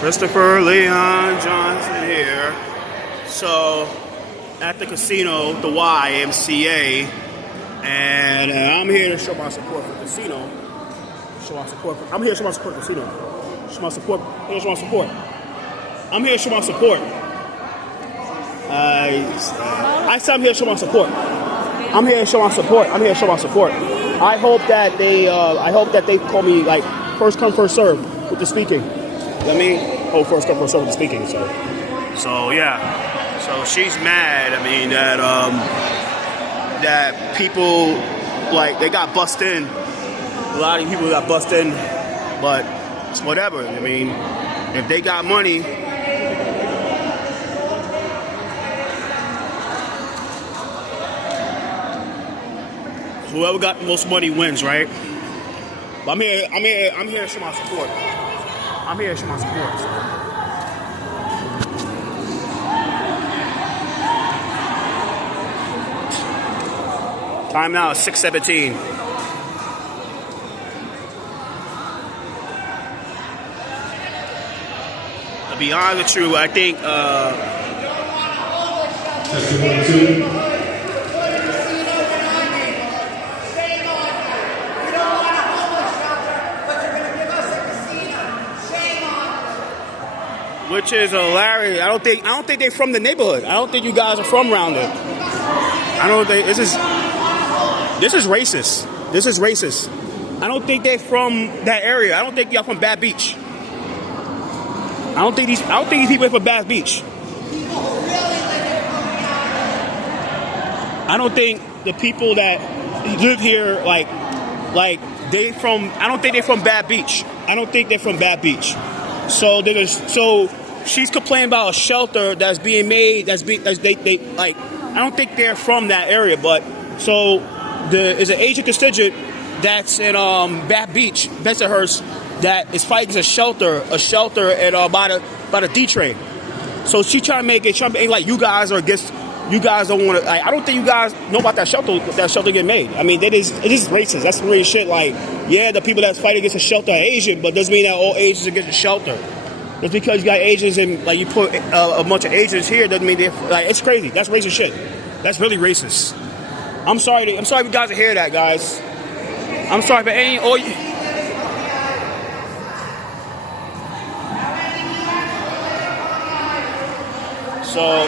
Christopher Leon Johnson here. So, at the casino, the YMCA, and I'm here to show my support for the casino. I'm here to show my support for the casino. Show my support. Here's my support. I'm here to show my support. I said I'm here to show my support. I'm here to show my support. I'm here to show my support. I hope that they call me like first come first serve with the speaking. I mean, first come first serve with the speaking. So yeah. So she's mad. I mean that people like they got bussed in. A lot of people got bussed in, but it's whatever. I mean, if they got money. Whoever got the most money wins, right? But I'm here to show my support. I'm here to show my support. Time now is 6:17. To be honest with you, I think which is hilarious. I don't think they're from the neighborhood. I don't think you guys are from around it. I don't think this is racist. This is racist. I don't think they're from that area. I don't think y'all from Bad Beach. I don't think these people are from Bad Beach. I don't think the people that live here like they from. I don't think they're from Bad Beach. I don't think they're from Bad Beach. So she's complaining about a shelter that's being made. I don't think they're from that area, but so there's an Asian constituent that's in Bath Beach, Bensonhurst, that is fighting a shelter at by the D train. So she trying to make it like you guys are against. You guys don't want to. Like, I don't think you guys know about that shelter getting made. I mean, it is racist. That's really shit. Like, yeah, the people that's fighting against a shelter are Asian, but doesn't mean that all Asians are against a shelter. Just because you got Asians and like you put a bunch of Asians here doesn't mean they're like it's crazy. That's racist shit. That's really racist. I'm sorry if you guys are hear that, guys. I'm sorry for any all you. So.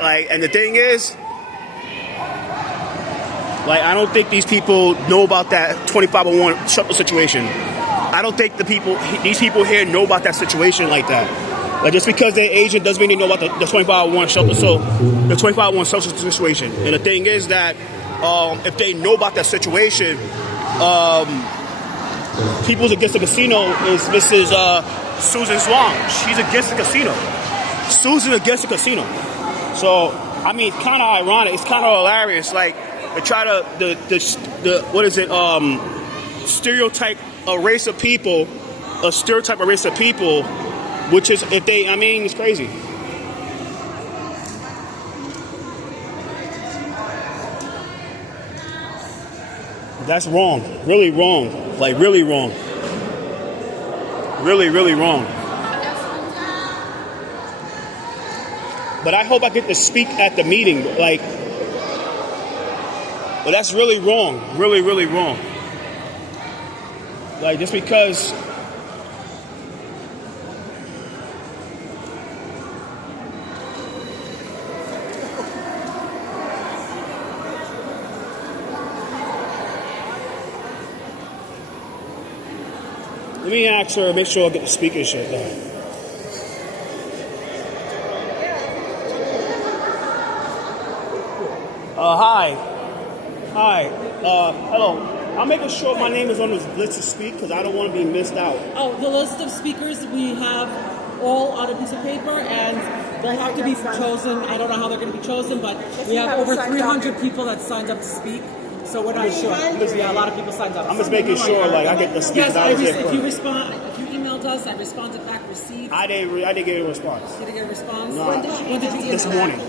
Like, and the thing is, like, I don't think these people know about that 2501 shuttle situation. I don't think these people here know about that situation like that. Like, just because they're Asian doesn't mean they know about the 2501 shuttle. So, the 2501 shuttle situation. And the thing is that if they know about that situation, people's against the casino is Mrs. Susan Swan. She's against the casino. Susan against the casino. So, I mean, it's kind of ironic. It's kind of hilarious. Like, they try to, stereotype a race of people, which is, it's crazy. That's wrong. Really wrong. Like, really wrong. Really, really wrong. But I hope I get to speak at the meeting. Like, but that's really wrong. Really, really wrong. Like, just because. Let me ask her, make sure I get the speaker shit done. Hi. Hello. I'm making sure my name is on the list to speak because I don't want to be missed out. Oh, the list of speakers, we have all on a piece of paper, and They have to be chosen. I don't know how they're going to be chosen, but we have over 300 people that signed up to speak. So we're not sure. Yeah, a lot of people signed up. I'm just making sure, like, I get the speak. Yes, if you respond, if you emailed us, I responded back, received. I didn't get a response. You didn't get a response? No. When did you email This morning.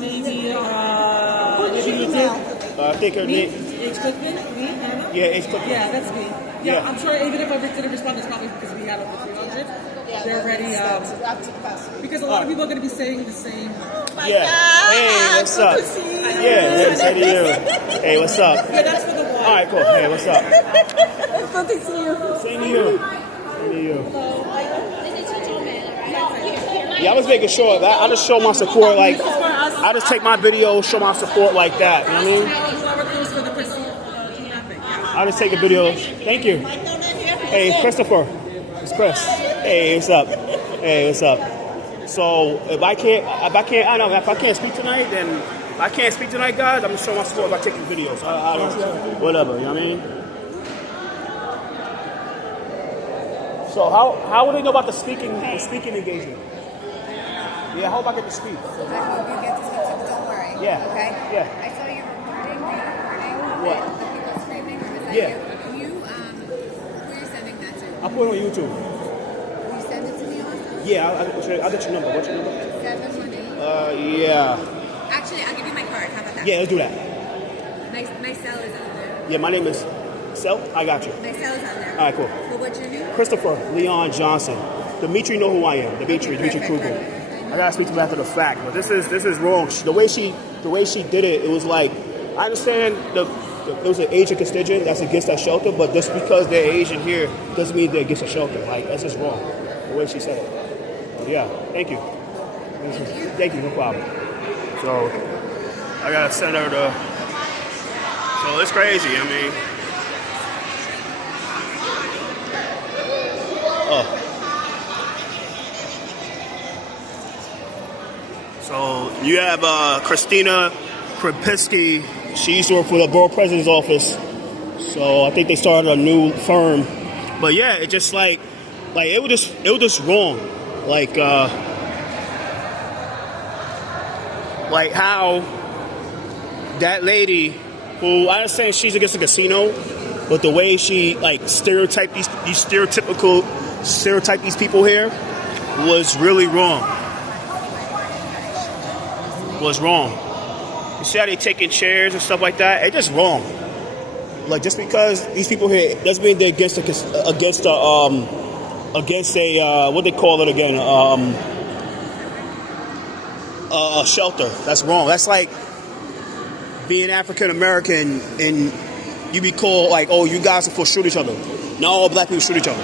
Maybe you did. I think her name. H. Clickman? Me? I don't know. Yeah, H. Clickman. Yeah, that's me. Yeah, I'm sure even if I didn't respond, it's probably because we had over 300. They're ready. Because a lot of people are going to be saying the same. Yeah. Hey, what's up? Yeah, say to you. Hey, what's up? Yeah, that's for the wall. All right, cool. Hey, what's up? Good to see you. Same to you. Same to you. Yeah, I was making sure that I just show my support. Like, I just take my video, show my support like that. You know what I mean? I just take a video. Thank you. Hey, Christopher. It's Chris. Hey, what's up? Hey, what's up? So if I can't speak tonight, then if I can't speak tonight, guys, I'm just showing my support by taking videos. I don't, whatever. You know what I mean? So how would they know about the speaking engagement? Yeah, I hope I get to speak. I hope you get to speak, so don't worry. Yeah. Okay? Yeah. I saw you recording. Were you recording? What? The people screaming, or was that Yeah. you? Who are you sending that to? I'll put it on YouTube. Will you send it to me also? Yeah, I'll get your number. What's your number? 718. Yeah. Actually, I'll give you my card. How about that? Yeah, let's do that. My cell is on there. Yeah, my name is Sel. I got you. My cell is on there. All right, cool. Well, what's your name? Christopher Leon Johnson. Dimitri know who I am. Dimitri Kruger. I gotta speak to him after the fact, but this is wrong. The way she did it, it was like, I understand there was an Asian constituent that's against that shelter, but just because they're Asian here doesn't mean they're against a shelter. Like, that's just wrong. The way she said it. Yeah, thank you. Thank you, no problem. So I gotta send her the. So it's crazy. I mean. Oh. So you have Christina Kripinski. She used to work for the borough president's office. So I think they started a new firm. But yeah, it just like it was just wrong. Like how that lady, who I understand she's against the casino, but the way she like stereotype these people here was really wrong. Was wrong. You see how they taking chairs and stuff like that? It's just wrong. Like, just because these people here doesn't mean they're against a what they call it again, a shelter. That's wrong. That's like being African American and you be called like, oh, you guys are supposed to shoot each other. Not all black people shoot each other.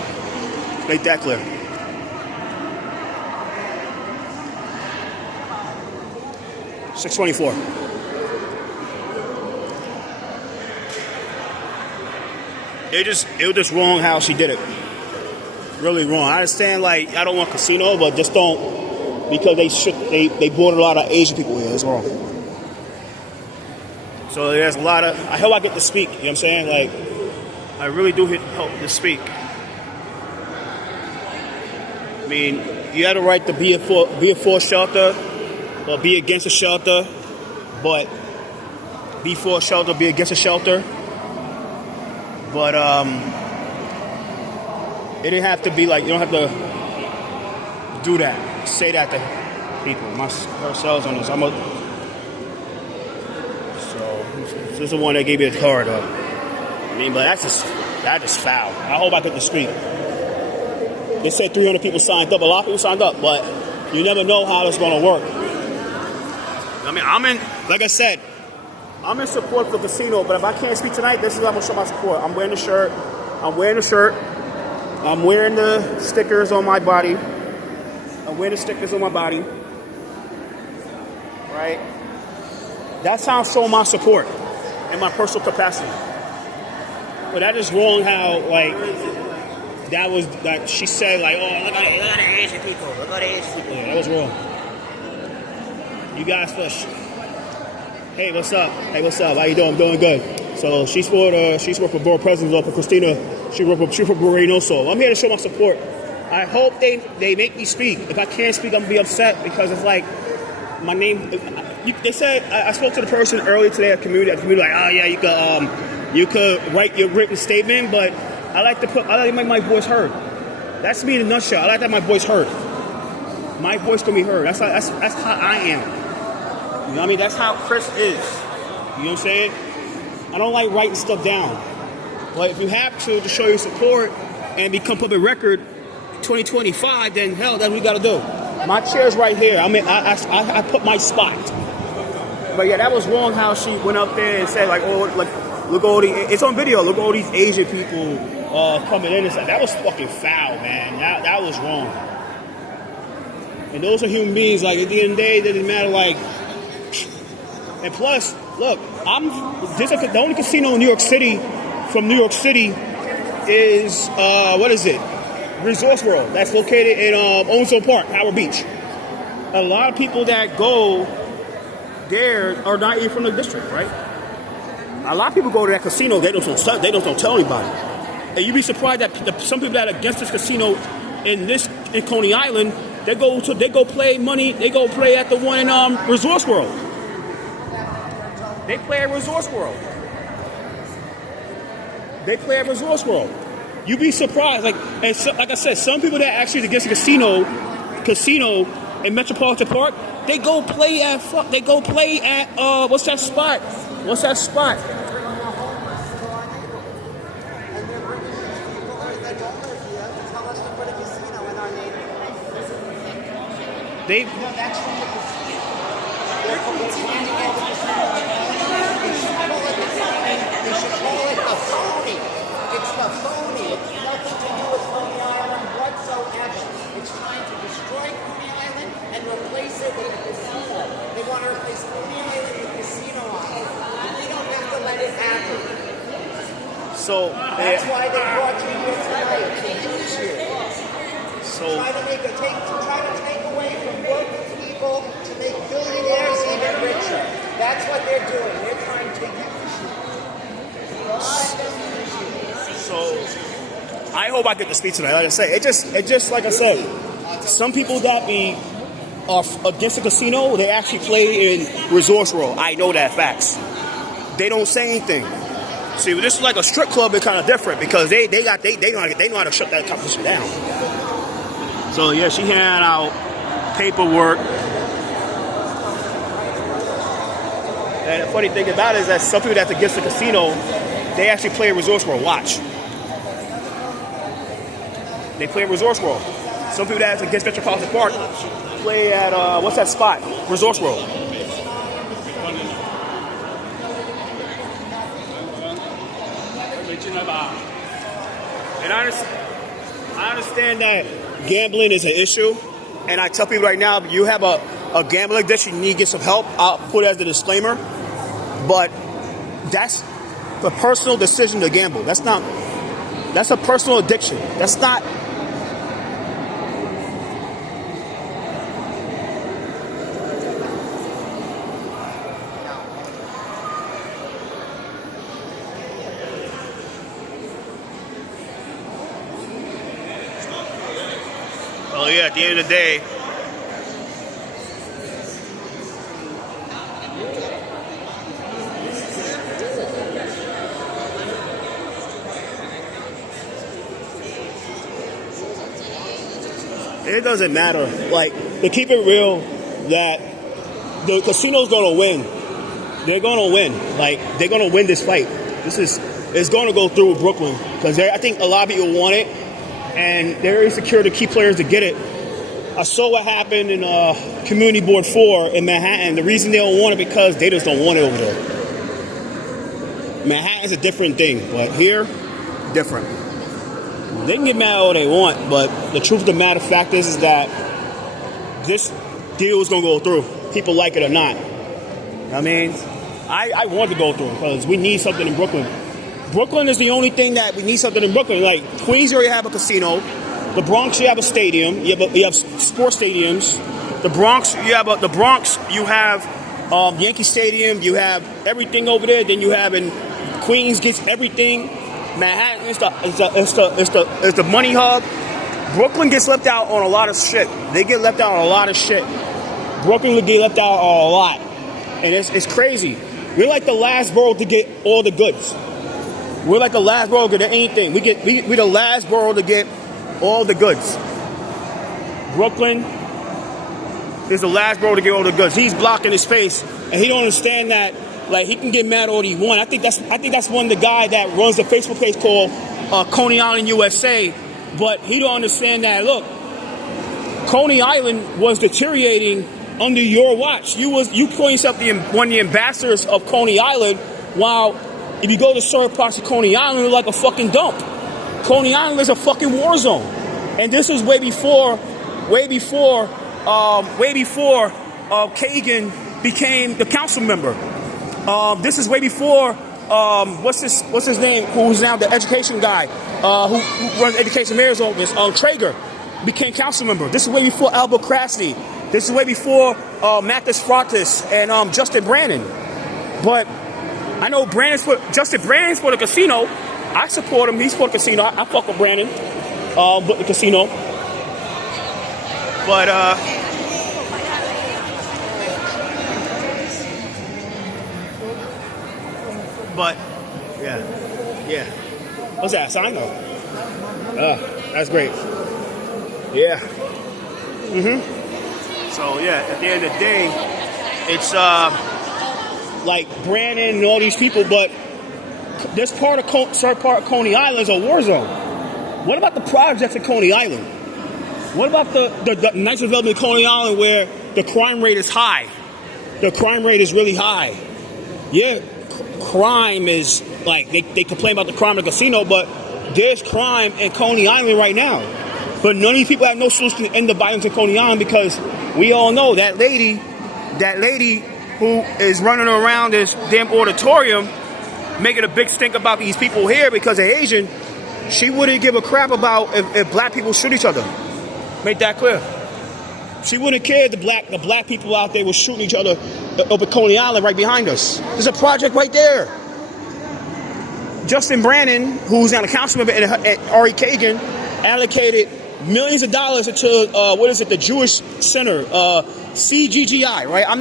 Make that clear. $624. It was just wrong how she did it. Really wrong. I understand, like, I don't want casino, but just don't, because they brought a lot of Asian people here. It's wrong. So there's a lot of. I hope I get to speak. You know what I'm saying? Like, I really do hope to speak. I mean, you have the right to be a for shelter. Or be against a shelter, but be for a shelter, be against a shelter. But it didn't have to be like, you don't have to do that. Say that to people. Her cell's on this. So this is the one that gave me the card. I mean, but that's just foul. I hope I get to speak. They said 300 people signed up. A lot of people signed up, but you never know how it's going to work. I mean, like I said, I'm in support for the casino, but if I can't speak tonight, this is how I'm going to show my support. I'm wearing the shirt. I'm wearing the stickers on my body. Right? That's how I'm showing my support in my personal capacity. But that is wrong how, like, that was, like, she said, like, oh, look at the Asian people. Look at the Asian people. Yeah, that was wrong. You guys first. Hey, what's up? How you doing? I'm doing good. So she's worked for borough president's office. Christina, she worked for Reynoso. I'm here to show my support. I hope they make me speak. If I can't speak, I'm gonna be upset because it's like my name. They said I spoke to the person earlier today at community. Like, oh yeah, you could write your written statement, but I like to make my voice heard. That's me in a nutshell. I like that my voice heard. My voice can be heard. That's how I am. You know what I mean? That's how Chris is. You know what I'm saying? I don't like writing stuff down. But if you have to show your support and become public record 2025, then hell, that's what we got to do. My chair's right here. I mean, I put my spot. But yeah, that was wrong how she went up there and said, like, oh, like, look at all these, it's on video, look at all these Asian people coming in and stuff. That was fucking foul, man. That was wrong. And those are human beings. Like, at the end of the day, it doesn't matter, like, and plus, look, the only casino in New York City, from New York City, is, what is it? Resorts World. That's located in Onslow Park, Howard Beach. A lot of people that go there are not even from the district, right? A lot of people go to that casino, they don't tell anybody. And you'd be surprised that some people that are against this casino in Coney Island, they go play at the one in Resorts World. They play at Resorts World. You'd be surprised, like I said, some people that actually against the casino in Metropolitan Park, they go play at what's that spot? They That's from the casino. They're trying to get the casino. They should call it the phony. It's the phony. It's nothing to do with Coney Island whatsoever. It's trying to destroy Coney Island and replace it with a casino. They want to replace Coney Island with Casino Island. And we don't have to let it happen. So That's why they brought you here tonight, to use you. Try to take away from working people to make billionaires even richer. That's what they're doing. They're trying to use you. So I hope I get to speak tonight. Like I say, it just like I said, some people that are against the casino, they actually play in Resorts World. I know that facts. They don't say anything. See, this is like a strip club. It's kind of different because they know how to shut that competition down. So yeah, she handed out paperwork. And the funny thing about it is that some people that's against the casino, they actually play at Resorts World. Watch. They play at Resorts World. Some people that's against Metropolitan Park play at, what's that spot? Resorts World. And I understand that gambling is an issue, and I tell people right now, if you have a gambling addiction, you need to get some help. I'll put it as a disclaimer, but that's the personal decision to gamble. That's a personal addiction. That's not. Oh yeah, at the end of the day, it doesn't matter. Like, to keep it real, that the casino's gonna win. They're gonna win. Like, they're gonna win this fight. It's gonna go through with Brooklyn because I think a lot of people want it. And they're insecure to keep players to get it. I saw what happened in Community Board 4 in Manhattan. The reason they don't want it because they just don't want it over there. Manhattan's a different thing, but here, different. They can get mad all they want, but the truth of the matter fact is that this deal is going to go through, people like it or not. I mean, I want to go through because we need something in Brooklyn. Brooklyn is the only thing that we need something in Brooklyn. Like, Queens, you already have a casino. The Bronx, you have a stadium. You have sports stadiums. The Bronx, you have Yankee Stadium. You have everything over there. Then you have in Queens gets everything. Manhattan is the money hub. Brooklyn gets left out on a lot of shit. They get left out on a lot of shit. Brooklyn would get left out on a lot. And it's crazy. We're like the last borough to get all the goods. We're like the last borough to get anything. We're the last borough to get all the goods. Brooklyn is the last borough to get all the goods. He's blocking his face, and he don't understand that. Like, he can get mad all he wants. I think that's one of the guy that runs the Facebook page called Coney Island USA. But he don't understand that. Look, Coney Island was deteriorating under your watch. You call yourself one of the ambassadors of Coney Island, while if you go to certain parts of Coney Island, you're like a fucking dump. Coney Island is a fucking war zone, and this is way before Kagan became the council member. This is way before what's his name? Who's now the education guy who runs education mayor's office? Traeger became council member. This is way before Albert Krasny. This is way before Mathis Frontis and Justin Brannon. But I know Justin Brannon's for the casino. I support him. He's for the casino. I fuck with Brannon, but the casino. But yeah. What's that, a sign though? That's great. Yeah. So yeah, at the end of the day, it's like Brandon and all these people, but this part of certain part of Coney Island is a war zone. What about the projects in Coney Island? What about the nice development of Coney Island where the crime rate is high? The crime rate is really high. Yeah, crime is like they complain about the crime in the casino, but there's crime in Coney Island right now. But none of these people have no solution to end the violence in Coney Island, because we all know that lady who is running around this damn auditorium making a big stink about these people here because they're Asian, she wouldn't give a crap about if black people shoot each other. Make that clear. She wouldn't care if the black people out there were shooting each other up at Coney Island right behind us. There's a project right there. Justin Brannon, who's now the council member, and Ari Kagan allocated millions of dollars into the Jewish Center, CGGI, right? I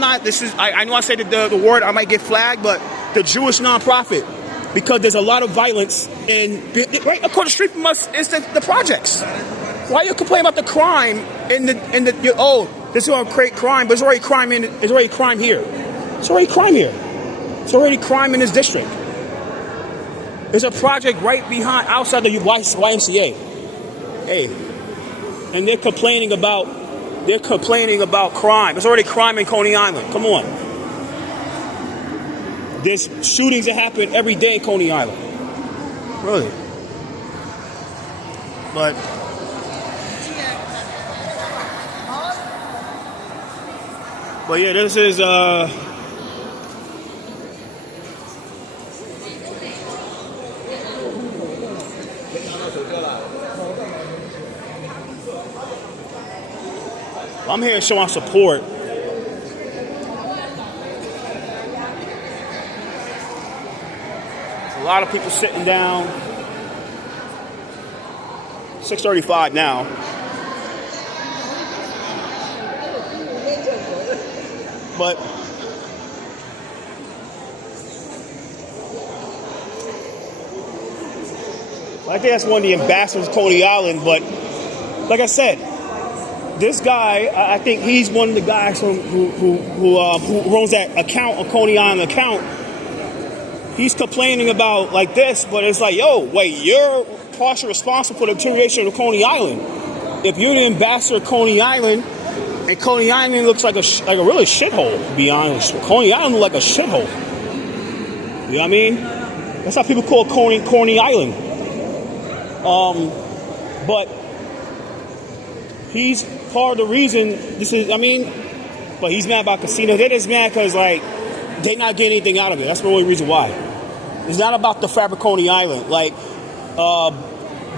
know I said the word, I might get flagged, but the Jewish nonprofit, because there's a lot of violence right across the street from us is the projects. Why are you complaining about the crime this is going to create crime, but there's already crime here. It's already crime here. It's already crime in this district. There's a project right behind, outside the YMCA. Hey, and they're complaining about crime. There's already crime in Coney Island. Come on. There's shootings that happen every day in Coney Island. Really. But yeah, this is I'm here showing support. There's a lot of people sitting down. 6:35 now. But I think that's one of the ambassadors of Coney Island. But like I said, this guy, I think he's one of the guys who runs that account, a Coney Island account. He's complaining about like this, but it's like, yo, wait, you're partially responsible for the deterioration of Coney Island. If you're the ambassador of Coney Island, and Coney Island looks like a really shithole, to be honest. Coney Island looks like a shithole. You know what I mean? That's how people call Coney Island. But he's part of the reason but he's mad about casinos. They're just mad because, like, they not getting anything out of it. That's the only reason why. It's not about the fabric Coney Island. Like,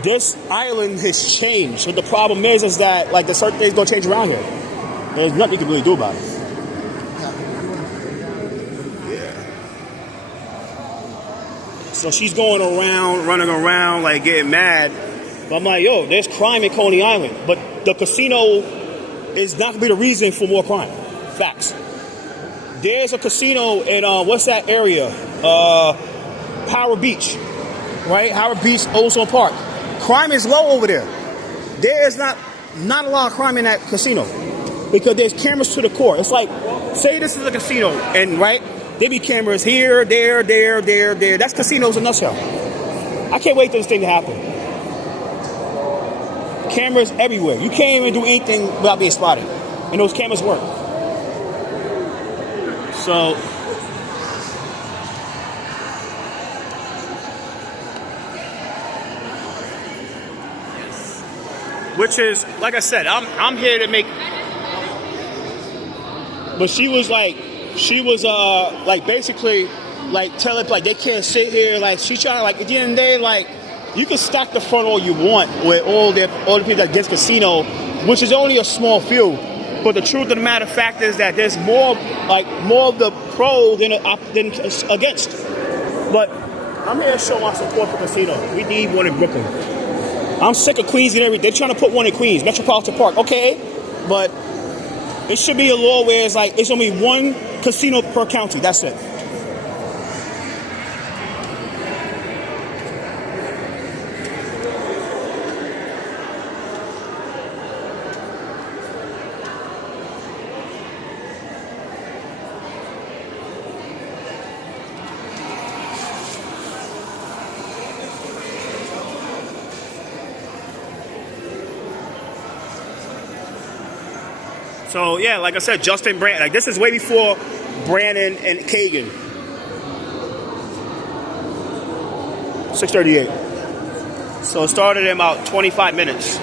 this island has changed. But the problem is that, like, there's certain things going to change around here. There's nothing you can really do about it. Yeah. So she's running around, like, getting mad But I'm like, yo, there's crime in Coney Island, but the casino is not gonna be the reason for more crime. Facts. There's a casino in what's that area? Howard Beach, right? Howard Beach, Ozone Park. Crime is low over there. There is not a lot of crime in that casino because there's cameras to the core. It's like, say this is a casino, and right, there be cameras here, there. That's casinos in a nutshell. I can't wait for this thing to happen. Cameras everywhere. You can't even do anything without being spotted, and those cameras work. So, which is, like I said, I'm here to make. But she was basically like telling like they can't sit here. Like she's trying to like at the end of the day, like you can stack the front all you want with all the people that against casino, which is only a small few. But the truth of the matter fact is that there's more of the pro than against. But I'm here to show my support for casino. We need one in Brooklyn. I'm sick of Queens and everything. They're trying to put one in Queens, Metropolitan Park. Okay, but it should be a law where it's like it's only one casino per county. That's it. So yeah, like I said, Justin Brand. Like this is way before Brandon and Kagan. 6:38. So it started in about 25 minutes.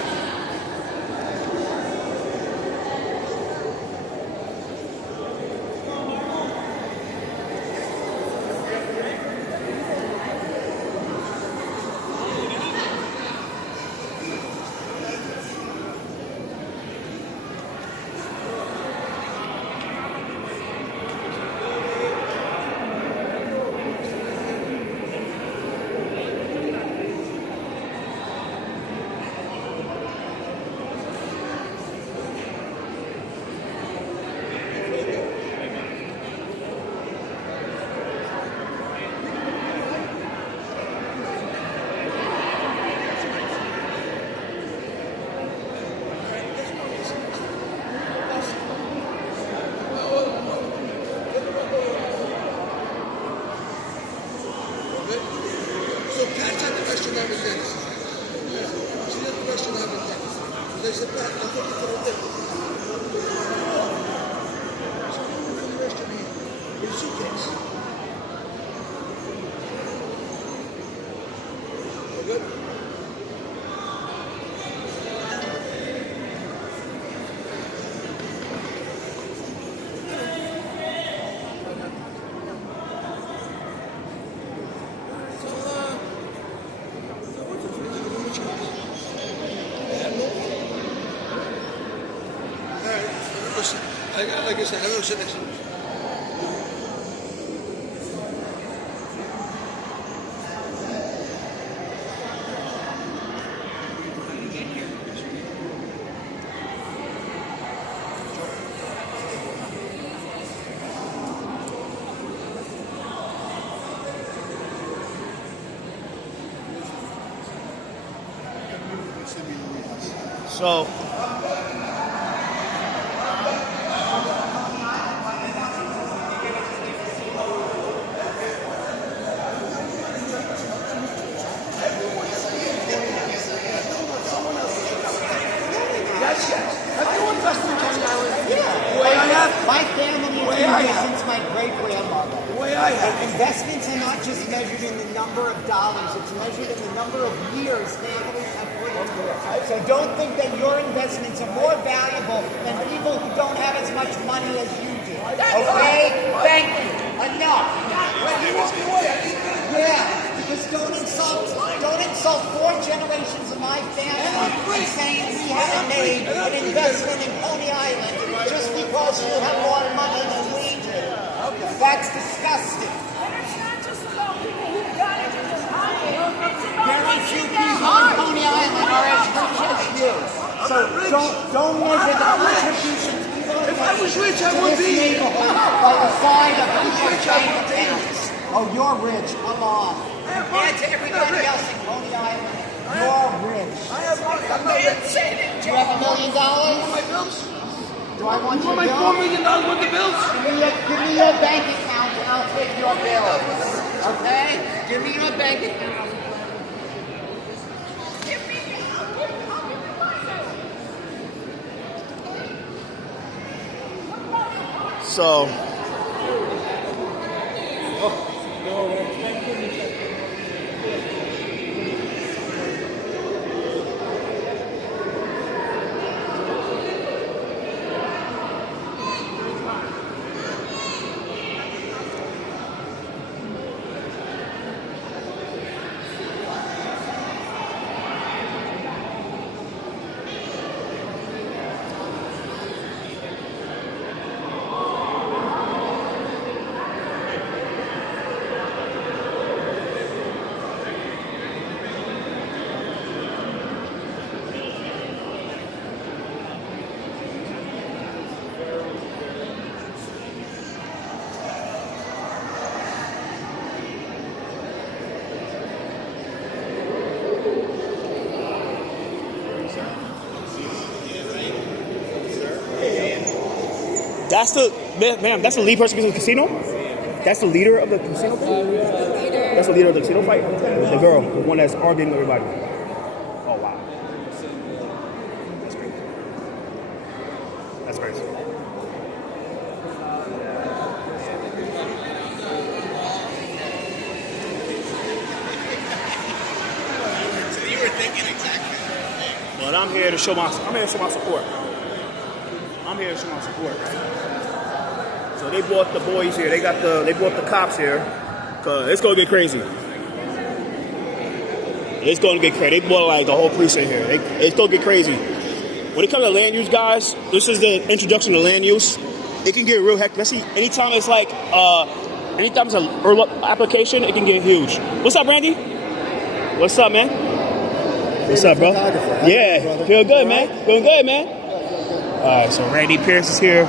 Like I said, I don't sit next to you. So My family has been here since my great-grandmother. Investments are not just measured in the number of dollars, it's measured in the number of years families have put into it. So don't think that your investments are more valuable than people who don't have as much money as you do. Okay? Thank you. Enough. Yeah, because don't insult 4 generations of my family and saying we haven't made an investment in Coney Island just because you have more money than we do. That's disgusting. Very few people on Coney Island are as rich as you. So don't measure the contributions If I was rich, I to would this be here. neighborhood by the side of If I was rich, I would be here. Oh, you're rich. Come on. Compared to everybody else in Coney Island, you're rich. I have $1 million. Do you have $1 million? My bills? Do I want You your want my bill? $4 million worth of bills? Give me your bank account and I'll take your bill. Okay? Give me your bank account. So. That's the ma'am. That's the lead person in the casino. That's the leader of the casino. That's the leader of the casino fight. The girl, the one that's arguing with everybody. Oh wow, that's crazy. That's crazy. So you were thinking exactly. But I'm here to show my support. I'm here to show my support. So they brought the boys here. They brought the cops here. Cause it's gonna get crazy. It's gonna get crazy. They brought like the whole police in here. It's gonna get crazy. When it comes to land use, guys, this is the introduction to land use. It can get real hectic. Let's see. Anytime it's like, anytime it's an application, it can get huge. What's up, Randy? What's up, man? What's up, bro? Yeah, feel good, man. Feeling good, man. All right, so Randy Pierce is here.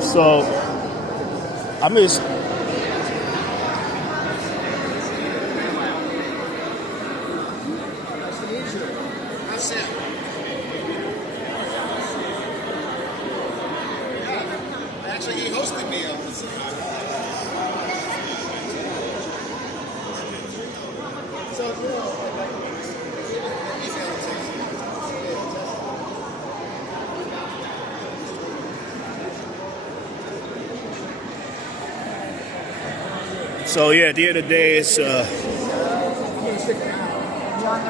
So I'm just. How's Sam? Yeah. Actually, he hosted me on this. So yeah, at the end of the day, it's. You're on the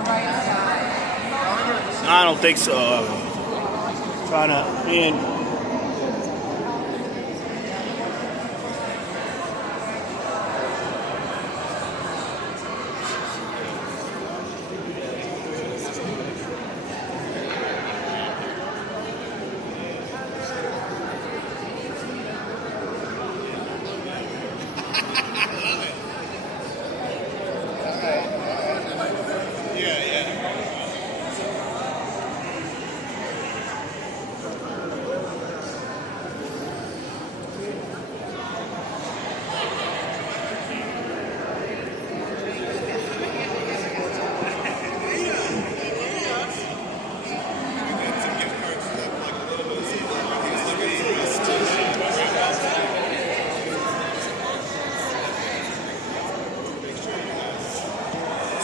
right side. I don't think so. Trying to.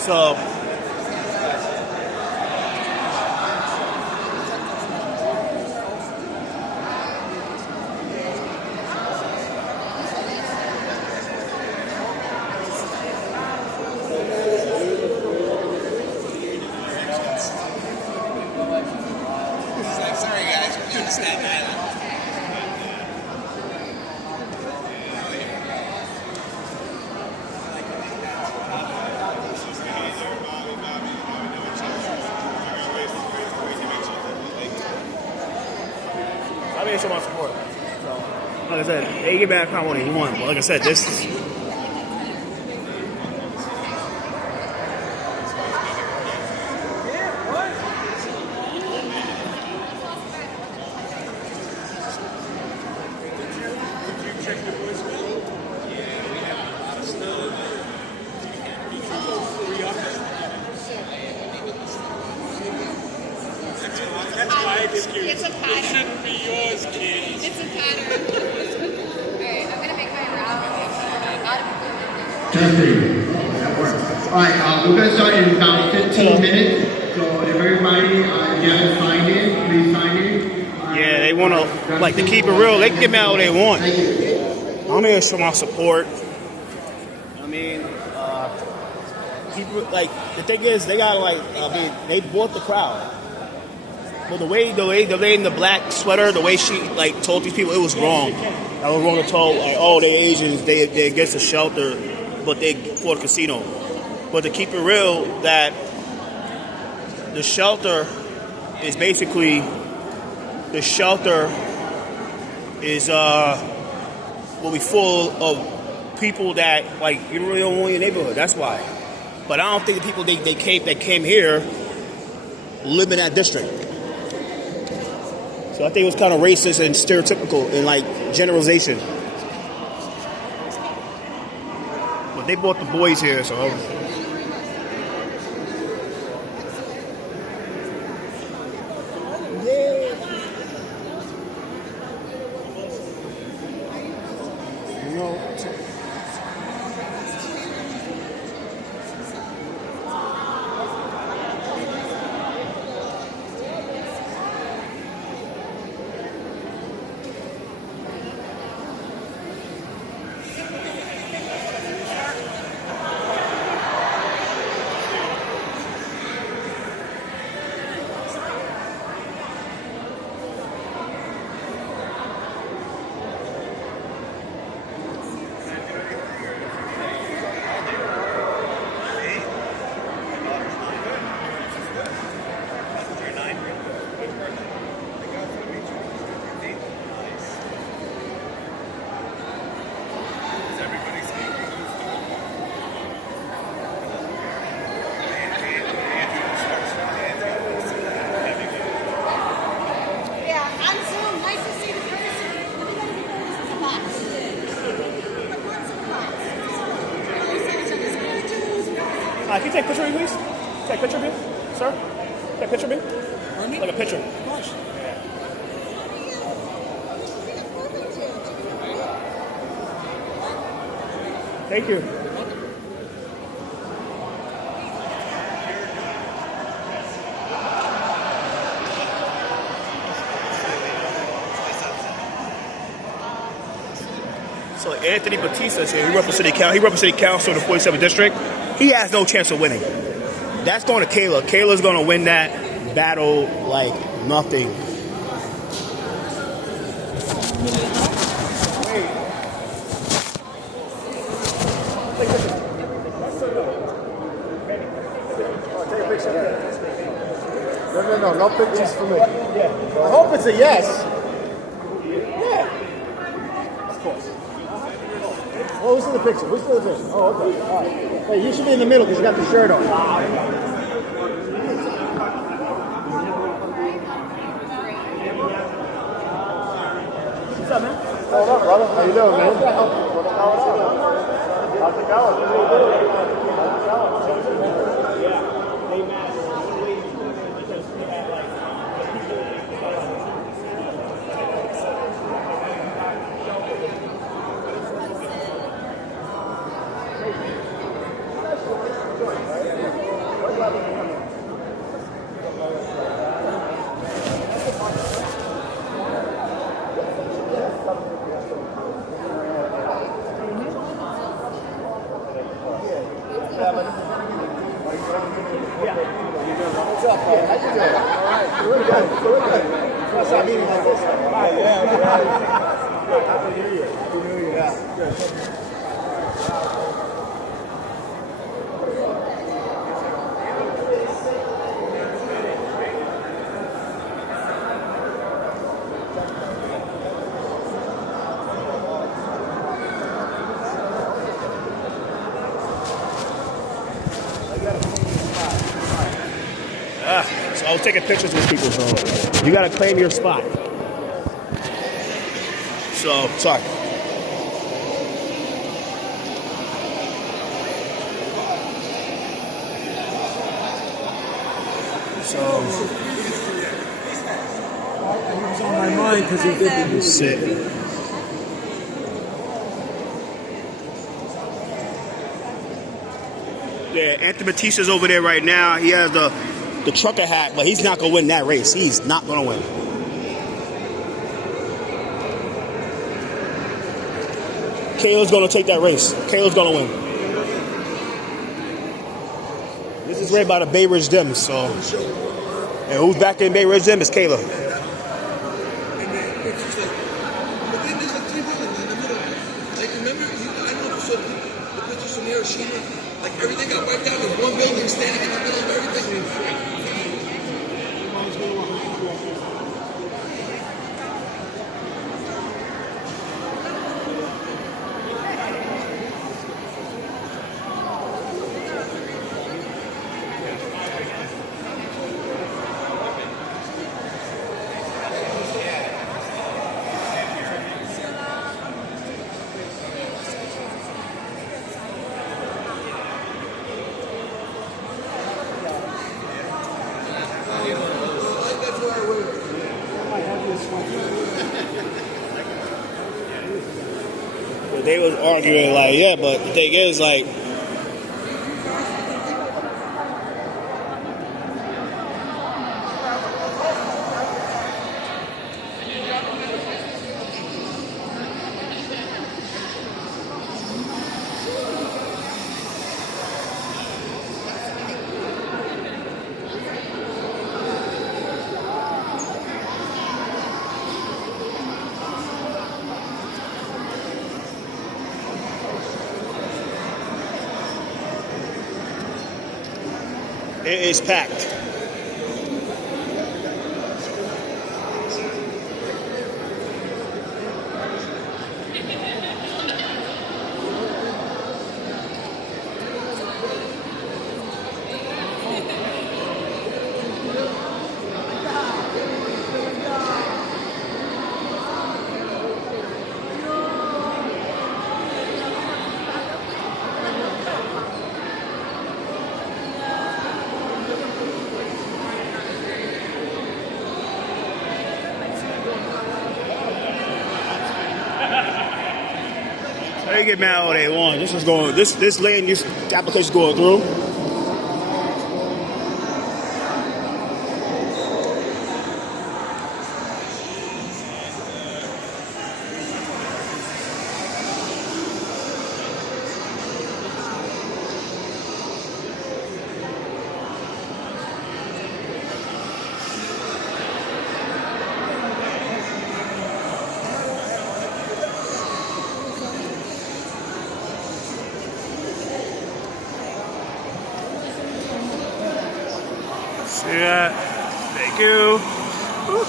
So. Sorry, guys. We're doing Staten Island. I'm here to show my support. So. Like I said, they get back Coney. He won. But like I said, this is. It's a pattern. It shouldn't be yours, kid. It's a pattern. Alright, I'm gonna make my route. Testing. That works. Alright, we're going to start in about 15 minutes. So if everybody, you haven't signed in, please sign in. Yeah, they want to, like, to keep it real, they can get mad what they want. I'm here to show my support. I mean, people, like, the thing is, they got, like, I mean, they bought the crowd. But the lady in the black sweater, the way she, like, told these people, it was wrong. That was wrong to tell, like, oh, they Asians, they against the shelter, but they for the casino. But to keep it real, that the shelter is basically, the shelter is will be full of people that, like, you really don't want in your neighborhood. That's why. But I don't think the people that came here live in that district. So I think it was kind of racist and stereotypical and, like, generalization. But they brought the boys here, so. Can you take a picture of me, please? Take a picture of me, sir? Take a picture of me? Like a picture. Of course. Thank you. So Anthony Batista's here. He represents City Council in the 47th District. He has no chance of winning. That's going to Kayla. Kayla's going to win that battle like nothing. No pictures for me. Yeah. I hope it's a yes. Yeah. Of course. Oh, who's in the picture? Who's in the picture? Oh, okay. All right. Hey, you should be in the middle because you got the shirt on. What's up, man? Hold up, brother. How you doing, man? How's it going? What's up, man? How you doing? All right. We're good. First time meeting like this. Happy New Year. Happy New Year. Yeah. Good. I was taking pictures with people, so you gotta claim your spot. So, sorry. So, It was on my mind because he did the sit. Yeah, Anthony Batissa's over there right now. He has the trucker hat, but he's not gonna win that race. He's not gonna win. KO's gonna take that race. KO's gonna win. This is right by the Bay Ridge Gym, so. And who's back in Bay Ridge Gym is Kayla. And it's just like, but then there's like 3 buildings in the middle. Like, remember, I don't know if you saw the pictures from Hiroshima. Like, everything got wiped out. There's one building standing in the middle of everything. They was arguing like, yeah, but the thing is, like, it is packed. They get mad all they want. This is going. This lane, this application's going through. See that? Thank you. Woo.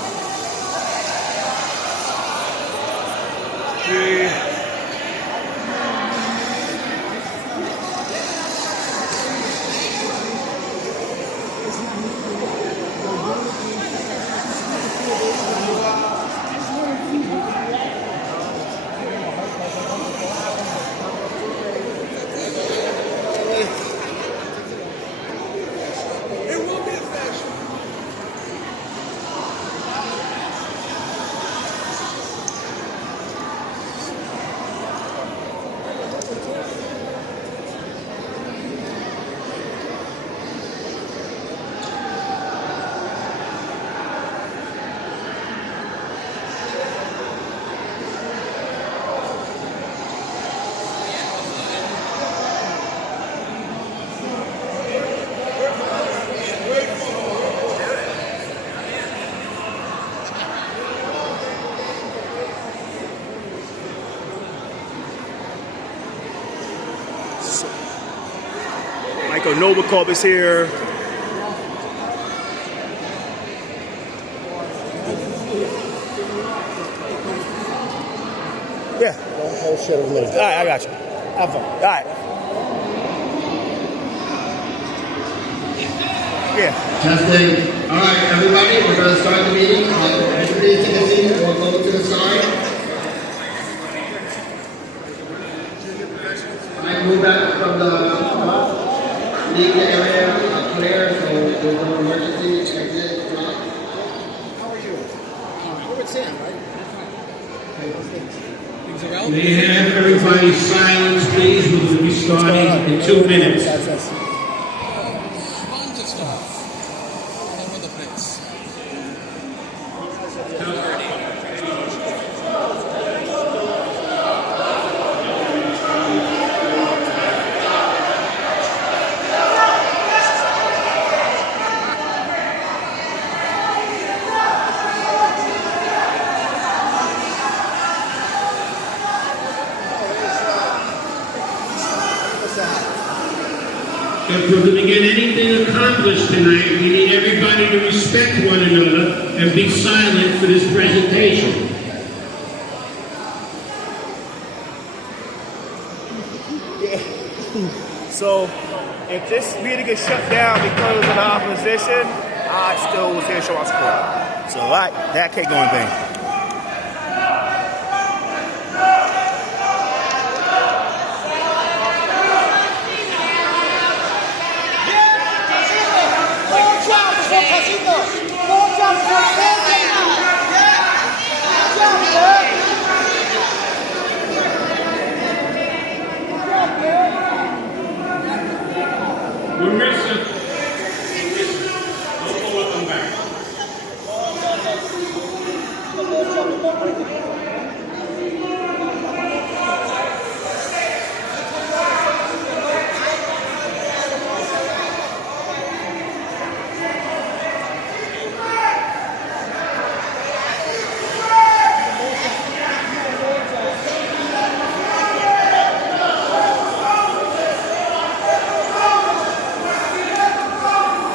Three. Michael Novikov is here. Yeah. whole shit of little. All right, I got you. Have fun. All right. Yeah. Testing. All right, everybody, we're going to start the meeting. Everybody take a seat or go to the side. All right, move back from the leave the area clear, so there's no emergency exit. How are you? We're with Sam, right? May I have everybody silence, please? We will be starting in 2 minutes. If we're going to get anything accomplished tonight, we need everybody to respect one another and be silent for this presentation. So, if this meeting is shut down because of the opposition, I still was here to show my support. So, that can't go in vain. Marissa, don't welcome back.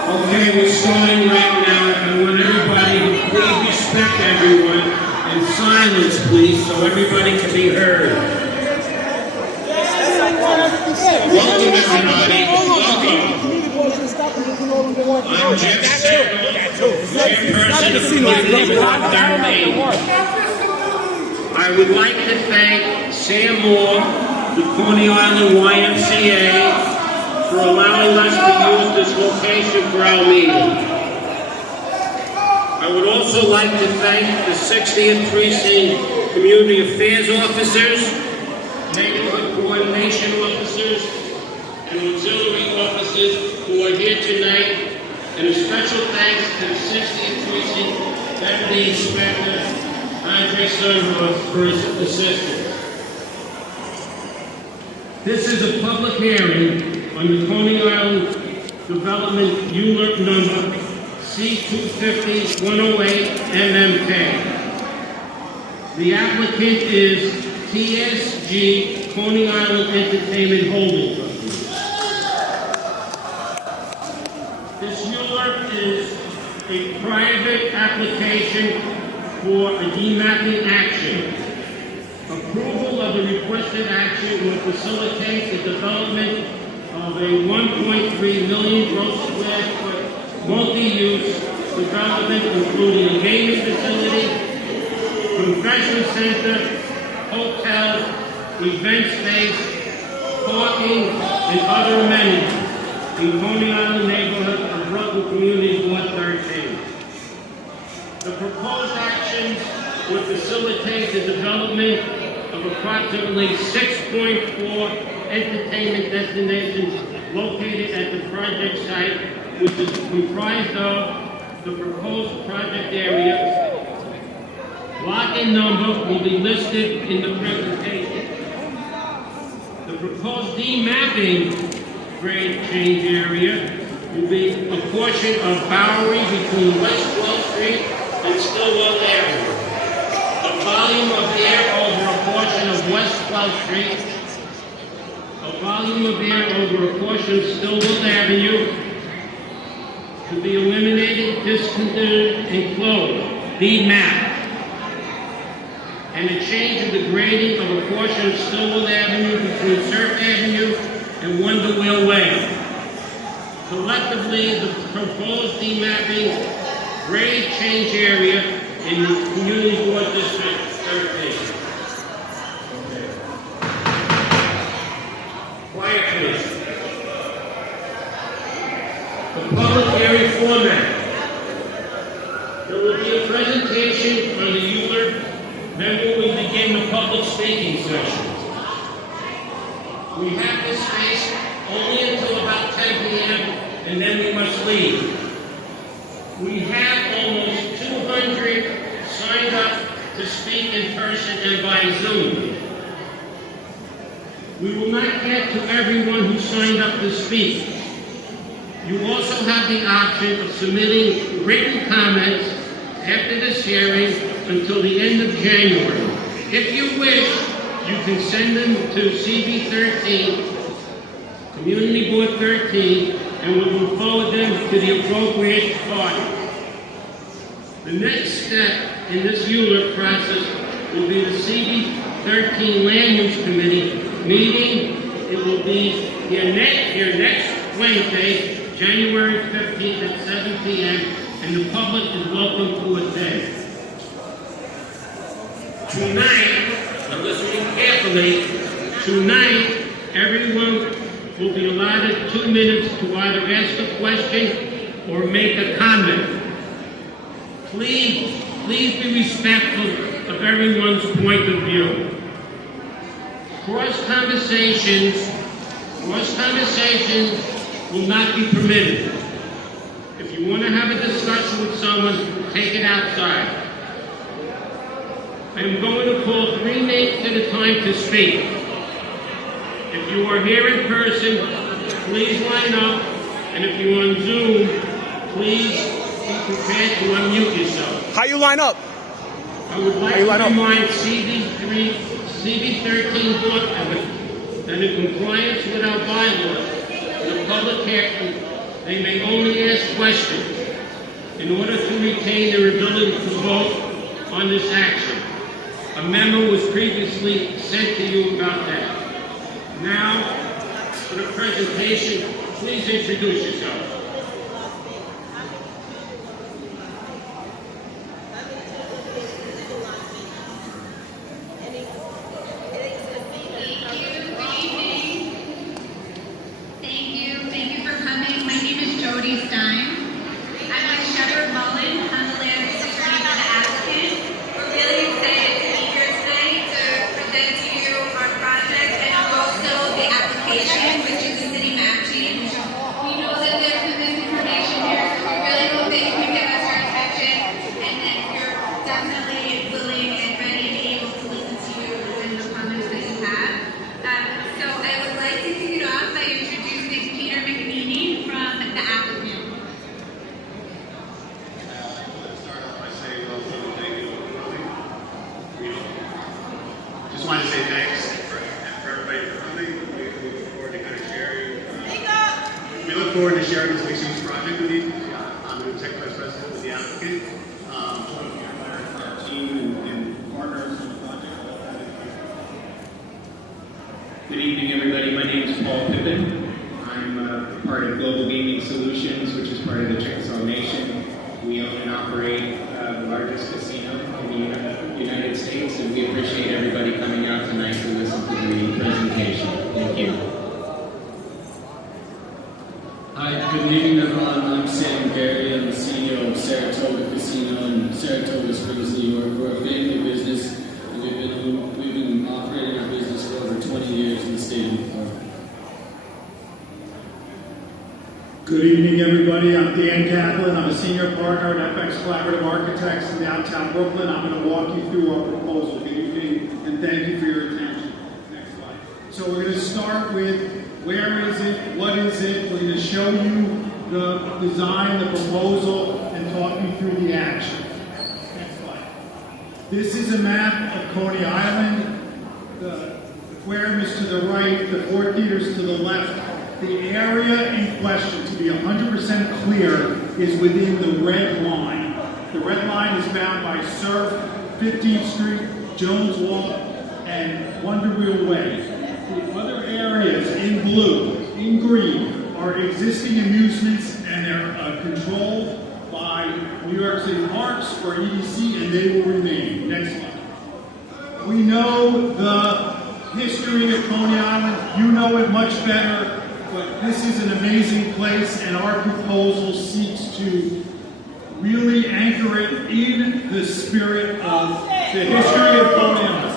Okay, we're starting right now. I want everybody to please respect everyone and silence, please, so everybody can be heard. Welcome, everybody. Welcome. I'm Jeff Sanders, chairperson of the Community Block 13. I would like to thank Sam Moore, the Coney Island YMCA, for allowing us to use this location for our meeting. I would also like to thank the 60th Precinct Community Affairs Officers, Neighborhood Coordination Officers, and Auxiliary Officers who are here tonight, and a special thanks to the 60th Precinct Deputy Inspector, Andre Sunroth, for his assistance. This is a public hearing on the Coney Island Development ULURP number C-250-108 MMK. The applicant is TSG Coney Island Entertainment Holding Company. This ULURP is a private application for a demapping action. Approval of the requested action will facilitate the development of a 1.3 million gross square foot multi-use development including a gaming facility, convention center, hotel, event space, parking, and other amenities in Coney Island neighborhood of Brooklyn Community Block 13. The proposed actions would facilitate the development of approximately 6.4 entertainment destinations located at the project site, which is comprised of the proposed project area. Lot and number will be listed in the presentation. The proposed demapping grade change area will be a portion of Bowery between West 12th Street and Stillwell Avenue. The volume of air over a portion of West 12th Street, a volume of air over a portion of Stillwell Avenue to be eliminated, discontinued, and closed, demapped. And a change of the grading of a portion of Stillwell Avenue between Surf Avenue and Wonder Wheel Way. Collectively, the proposed demapping grade change area in the Community Board District 13. Quiet, please. The public hearing format. There will be a presentation on the Euler, then we will begin the public speaking session. We have this space only until about 10 p.m. and then we must leave. We have almost 200 signed up to speak in person and by Zoom. We will not get to everyone who signed up to speak. You also have the option of submitting written comments after this hearing until the end of January. If you wish, you can send them to CB13, Community Board 13, and we will forward them to the appropriate party. The next step in this ULURP process will be the CB13 Land Use Committee meeting. It will be here next Wednesday, January 15th at 7 p.m., and the public is welcome to attend. Tonight, I'm listening carefully, tonight everyone will be allotted 2 minutes to either ask a question or make a comment. Please be respectful of everyone's point of view. Cross conversations will not be permitted. If you want to have a discussion with someone, take it outside. I am going to call 3 names at a time to speak. If you are here in person, please line up, and if you're on Zoom, please be prepared to unmute yourself. How you line up? I would like to remind CB13 board members that in compliance with our bylaws, in a public hearing, they may only ask questions in order to retain their ability to vote on this action. A memo was previously sent to you about that. Now, for the presentation, please introduce yourself. Forward to sharing this mixed-use project with you. I'm the Executive Vice President with the applicant. Joined here by our team and partners in the project. Good evening, everybody. My name is Paul Pippin. I'm part of Global Gaming Solutions, which is part of the Chickasaw Nation. We own and operate the largest casino in the United States, and we appreciate everybody coming out tonight to listen to the presentation. Thank you. Hi, good evening everyone. I'm Sam Gary. I'm the CEO of Saratoga Casino in Saratoga Springs, New York. We're a family business, and we've been operating our business for over 20 years in the state of New York. Good evening everybody. I'm Dan Kaplan. I'm a senior partner at FX Collaborative Architects in downtown Brooklyn. I'm going to walk you through our proposal. Good evening, and thank you for your attention. Next slide. So we're going to start with where is it? What is it? We're going to show you the design, the proposal, and talk you through the action. Next slide. This is a map of Coney Island. The aquarium is to the right, the four theaters to the left. The area in question, to be 100% clear, is within the red line. The red line is bound by Surf, 15th Street, Jones Walk, and Wonder Wheel Way. The other areas in blue, in green, are existing amusements, and they're controlled by New York City Parks or EDC, and they will remain. Next slide. We know the history of Coney Island. You know it much better, but this is an amazing place, and our proposal seeks to really anchor it in the spirit of the history of Coney Island.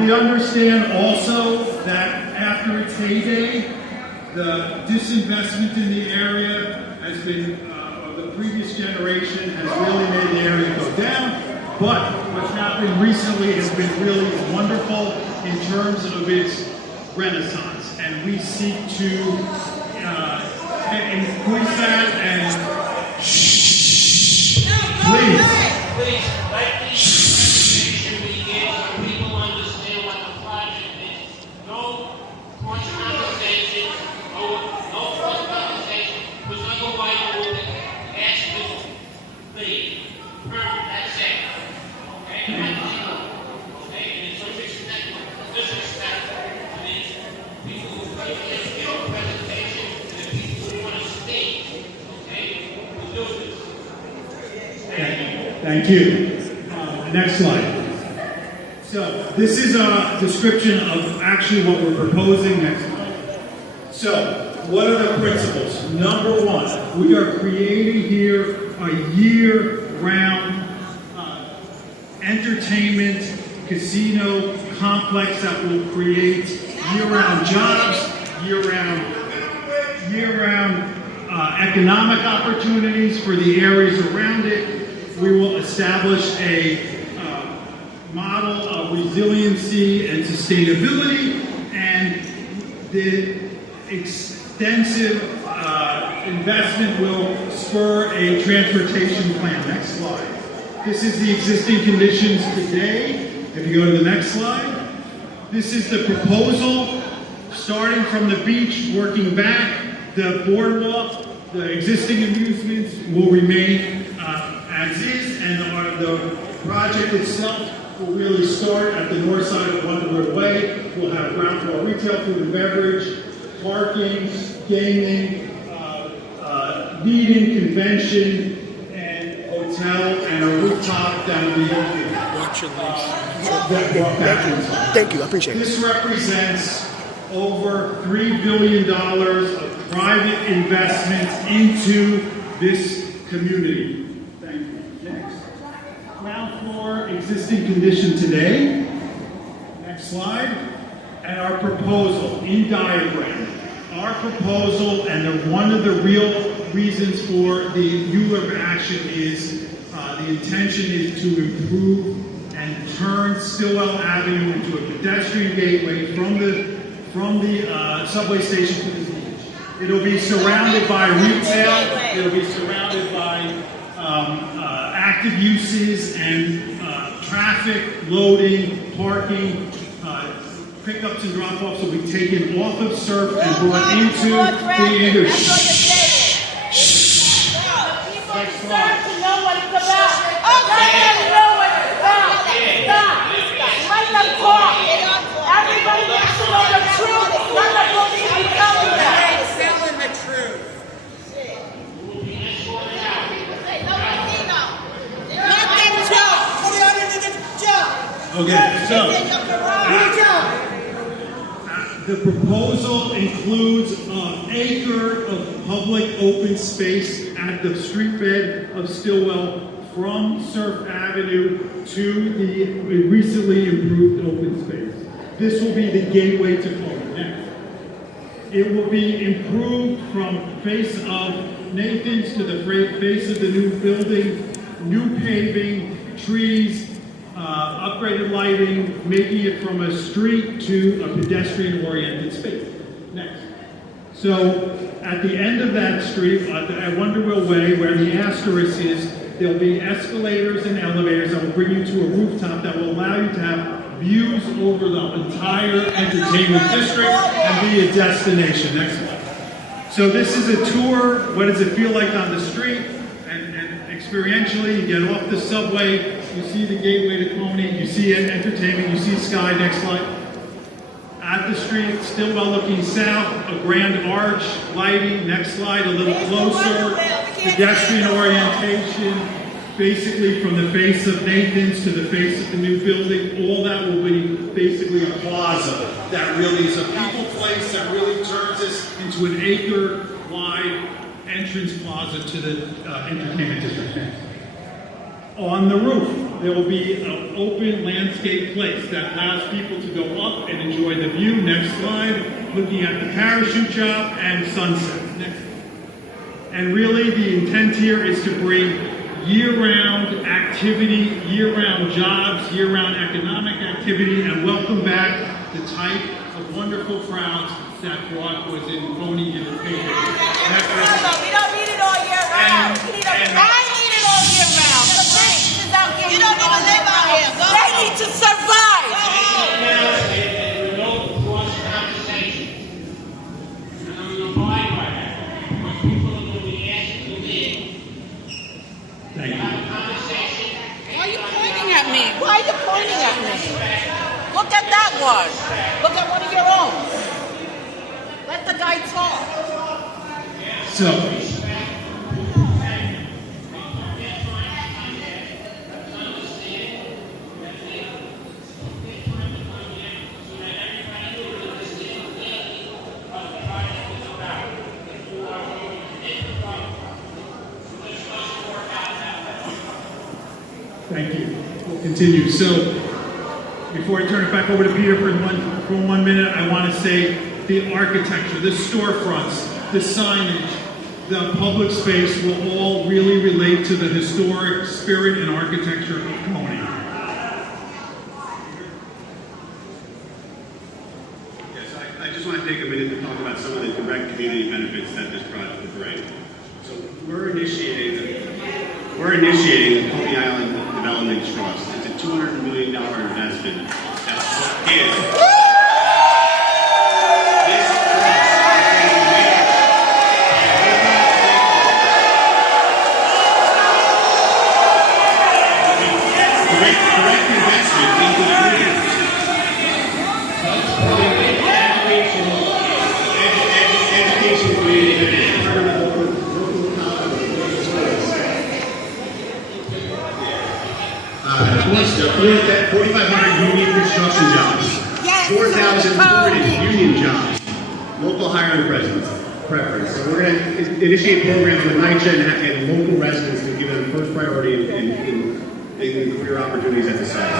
We understand also that after its heyday, the disinvestment in the area has been, of the previous generation has really made the area go down. But what's happened recently has been really wonderful in terms of its renaissance. And we seek to increase that and Please, let these conversation begin so people understand what the project is. No cross conversation, no cross conversation. Was not go by the rule that ask this, please. Perfect, that's it. Okay? Okay? And it's disrespect to these people who come here to give a presentation and the people who want to speak. Okay? We'll do this. Thank you. Next slide. So this is a description of actually what we're proposing next slide. So what are the principles? Number one, we are creating here a year-round entertainment casino complex that will create year-round jobs, year-round economic opportunities for the areas around it. We will establish a model of resiliency and sustainability, and the extensive investment will spur a transportation plan. Next slide. This is the existing conditions today. If you go to the next slide, this is the proposal starting from the beach, working back. The boardwalk, the existing amusements will remain as is, and the project itself will really start at the north side of Wonderwood Way. We'll have ground floor retail, food and beverage, parking, gaming, meeting, convention, and hotel, and a rooftop that will be open. Thank you, I appreciate it. This represents over $3 billion of private investments into this community. Thank you. Next. Ground floor existing condition today. Next slide. And our proposal in diagram. Our proposal, and one of the real reasons for the ULURP action is the intention is to improve and turn Stillwell Avenue into a pedestrian gateway from the subway station to the beach. It'll be surrounded by retail. It'll be surrounded by active uses and traffic, loading, parking. Pickups and drop-offs will be taken off of Surf and brought into the industry. Next slide. To know what it's about. Everybody know what it's about. Stop. Let them talk. Everybody needs to know the truth. Let the police be telling them. They're selling the truth. Let them talk. Put it under the jump. Okay, so the proposal includes an acre of public open space at the street bed of Stillwell from Surf Avenue to the recently improved open space. This will be the gateway to Coney. Next. It will be improved from face of Nathan's to the face of the new building, new paving, trees, upgraded lighting, making it from a street to a pedestrian-oriented space. Next. So at the end of that street, at Wonderwell Way, where the asterisk is, there'll be escalators and elevators that will bring you to a rooftop that will allow you to have views over the entire entertainment district and be a destination. Next one. So this is a tour. What does it feel like on the street? And experientially, you get off the subway, you see the gateway to Coney, you see entertainment, you see Sky. Next slide. at the street, Stillwell looking south, a grand arch, lighting, next slide, a little closer, pedestrian orientation, basically from the face of Nathan's to the face of the new building, all that will be basically a plaza that really is a people place that really turns us into an acre-wide entrance plaza to the entertainment district. On the roof, there will be an open landscape place that allows people to go up and enjoy the view. Next slide, looking at the parachute shop and sunset. Next. And really the intent here is to bring year-round activity, year-round jobs, year-round economic activity, and welcome back the type of wonderful crowds that Brock was in Coney in the paper. We don't need it all year round. I need it all year round. The businesses out here, you don't even live out here. They need to survive. Thank you. Why are you pointing at me? Why are you pointing at me? Look at that one. Look at one of your own. Let the guy talk. So, thank you. We'll continue. So, before I turn it back over to Peter for one minute, I want to say the architecture, the storefronts, the signage, the public space will all really relate to the historic spirit and architecture of Coney. Yes, I just want to take a minute to talk about some of the direct community benefits that this project will bring. So we're initiating the Coney Island Development Trust. It's a $200 million investment that is. Once the 4,500 union construction jobs, 4,040 union jobs, local hiring preference. So we're going to initiate programs with NYCHA and local residents to give them first priority in career opportunities at the site.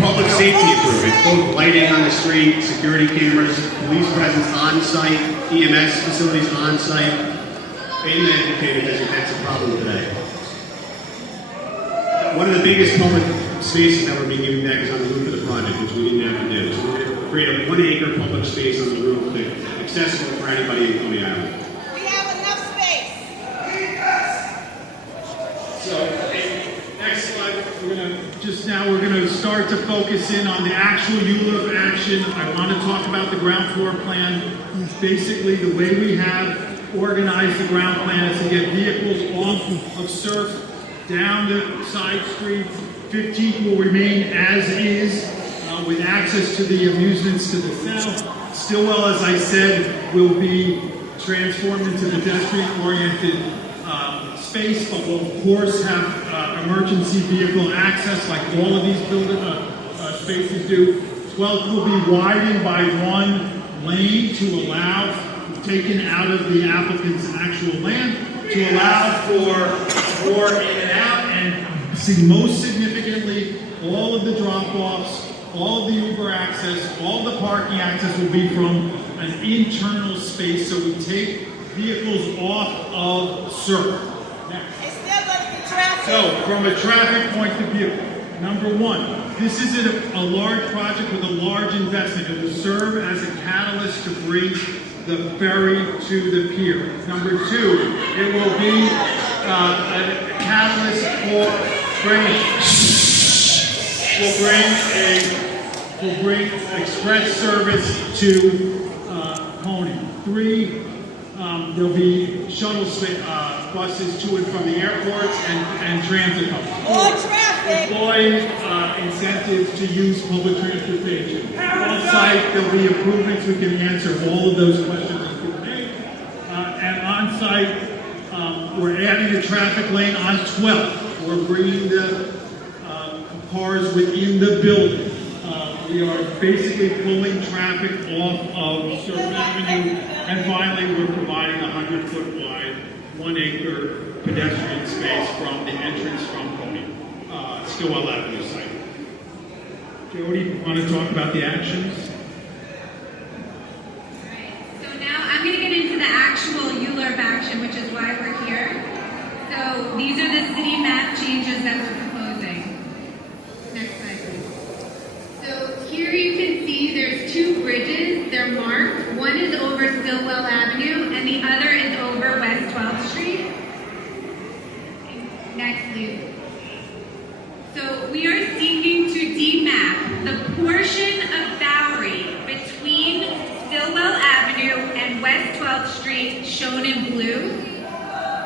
Public safety improvements, both lighting on the street, security cameras, police presence on site, EMS facilities on site. In the entertainment district, that's a problem today. One of the biggest public spaces that we're being given back is on the roof of the project, which we didn't have to do. So we're going to create a 1 acre public space on the roof that's accessible for anybody in Coney Island. We have enough space. So, next slide, we're going to start to focus in on the actual ULIP action. I want to talk about the ground floor plan. Basically, the way we have organized the ground plan is to get vehicles off of Surf, down the side streets. 15th will remain as is, with access to the amusements to the south. Stillwell, as I said, will be transformed into pedestrian-oriented space, but will of course have emergency vehicle access like all of these spaces do. 12th will be widened by 1 lane to allow, taken out of the applicant's actual land, to allow for more in and out, and most significantly, all of the drop-offs, all of the Uber access, all the parking access will be from an internal space, so we take vehicles off of Circle. It's still going to be traffic. So, from a traffic point of view, number 1, this is a large project with a large investment. It will serve as a catalyst to bring the ferry to the pier. Number 2, it will be a catalyst for will bring express service to Coney. 3, there'll be shuttle buses to and from the airports and transit hubs. More traffic. employees incentives to use public transportation. On-site, there'll be improvements. We can answer all of those questions as we make. And on-site, we're adding a traffic lane on 12th. We're bringing the cars within the building. We are basically pulling traffic off of Surf Avenue, and finally we're providing a 100-foot wide, 1-acre pedestrian space from the entrance from Coney, Stillwell Avenue site. Jody, want to talk about the actions? So now I'm going to get into the actual ULURP action, which is why we're here. So these are the city map changes that we're proposing. Next slide, please. So here you can see there's 2 bridges. They're marked. One is over Stillwell Avenue, and the other is over West 12th Street. Next, please. So we are seeking to demap the portion of Bowery between Stillwell Avenue and West 12th Street, shown in blue,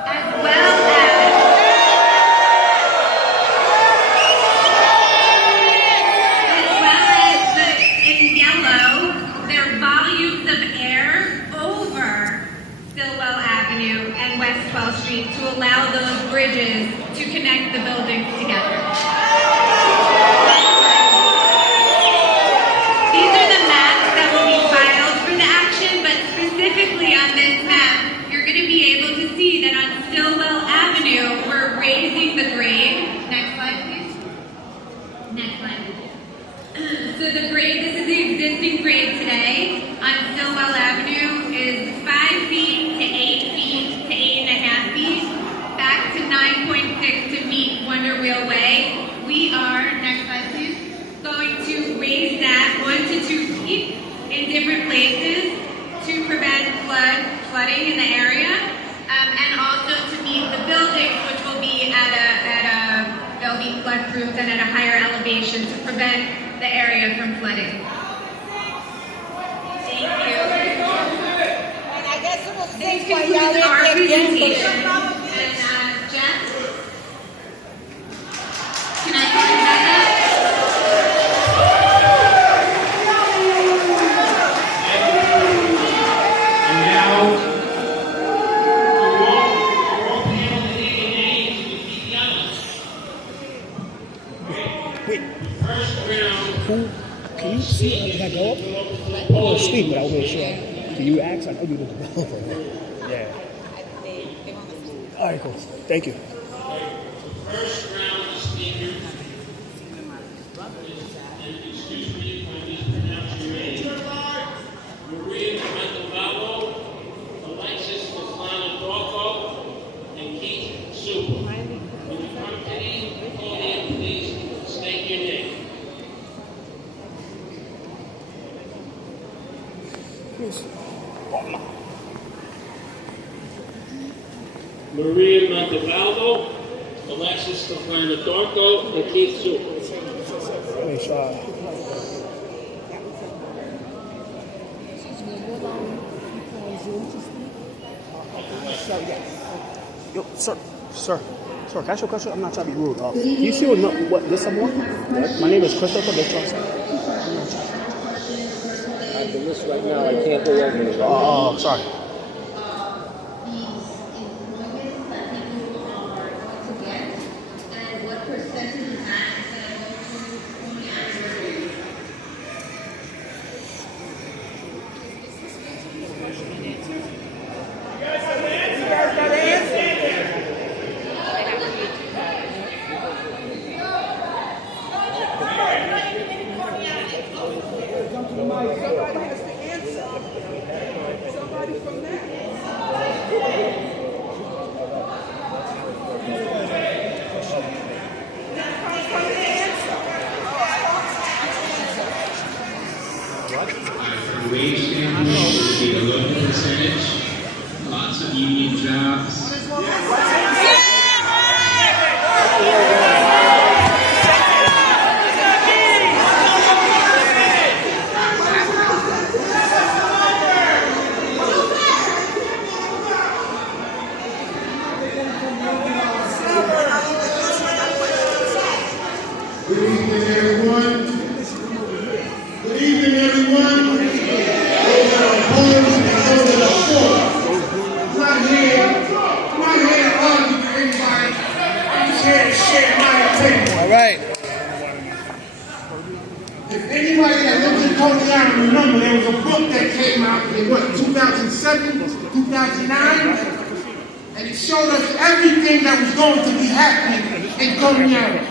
as well as in yellow, their volumes of air over Stillwell Avenue and West 12th Street to allow those bridges to connect the buildings together. These are the maps that will be filed for the action, but specifically on this map, you're going to be able to see that on Stillwell Avenue, we're raising the grade. Next slide, please. Next slide. So the grade, this is the existing grade today on Stillwell Avenue is 5 feet to 8 feet to 8.5 feet, back to 9.6 to meet Wonder Wheel Way. We are, next slide please, going to raise that 1 to 2 feet in different places to prevent flooding in the area, and also to meet the buildings, which will be they'll be flood-proof and at a higher elevation to prevent the area from flooding. Thank you. And I guess it was This concludes our presentation. And Jeff, can I call you back up? Can you see? Can I go up? I want to speak, but I want to make sure. Can you ask? I know you're the developer. Yeah. All right, cool. Thank you. First round of speakers. Excuse me if I mispronounce your name. Maria Montalvo, Alexis Stefano, and Keith Super. When you come to the podium, please state your name. Maria Montevaldo, Alexis Stefano, and Keith Super. Make sure. Yo, sir, can I ask you a question? I'm not trying to be rude. Do you see what this someone? My name is Christopher. The list right now, I can't go over it. Oh, sorry. Wage standpoint, would be a low percentage, lots of union jobs. 2007, 2009, and it showed us everything that was going to be happening in Coney Island,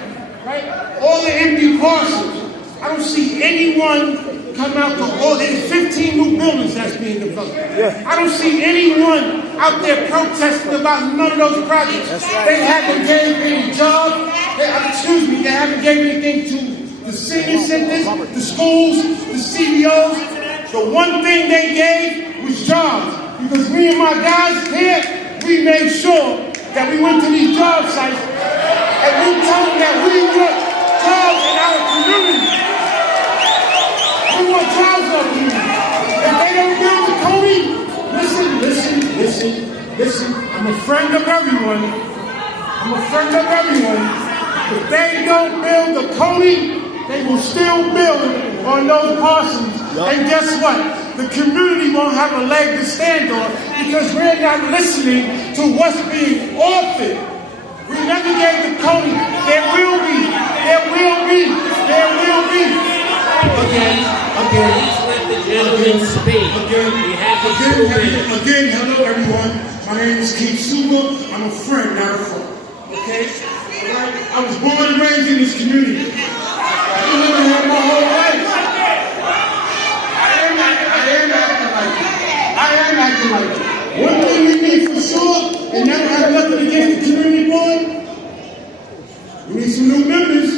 right? All the empty parcels. I don't see anyone come out to all. There's 15 new buildings that's being developed. Yeah. I don't see anyone out there protesting about none of those projects. Right. They haven't gave any jobs. They haven't gave anything to the senior centers, the schools, the CBOs. The one thing they gave was jobs. Because me and my guys here, we made sure that we went to these job sites and we told them that we want jobs in our community. We want jobs in our community. If they don't build the Coney, listen. I'm a friend of everyone. If they don't build the Coney, they will still build on those parcels. And guess what? The community won't have a leg to stand on because we're not listening to what's being offered. We never gave the Coney. There will be. Again, hello everyone. My name is King Suba. I'm a friend, not a foe. Okay? I was born and raised in this community. I lived here my whole life. I am acting like it. One thing we need for sure, and never have nothing against the community board, we need some new members.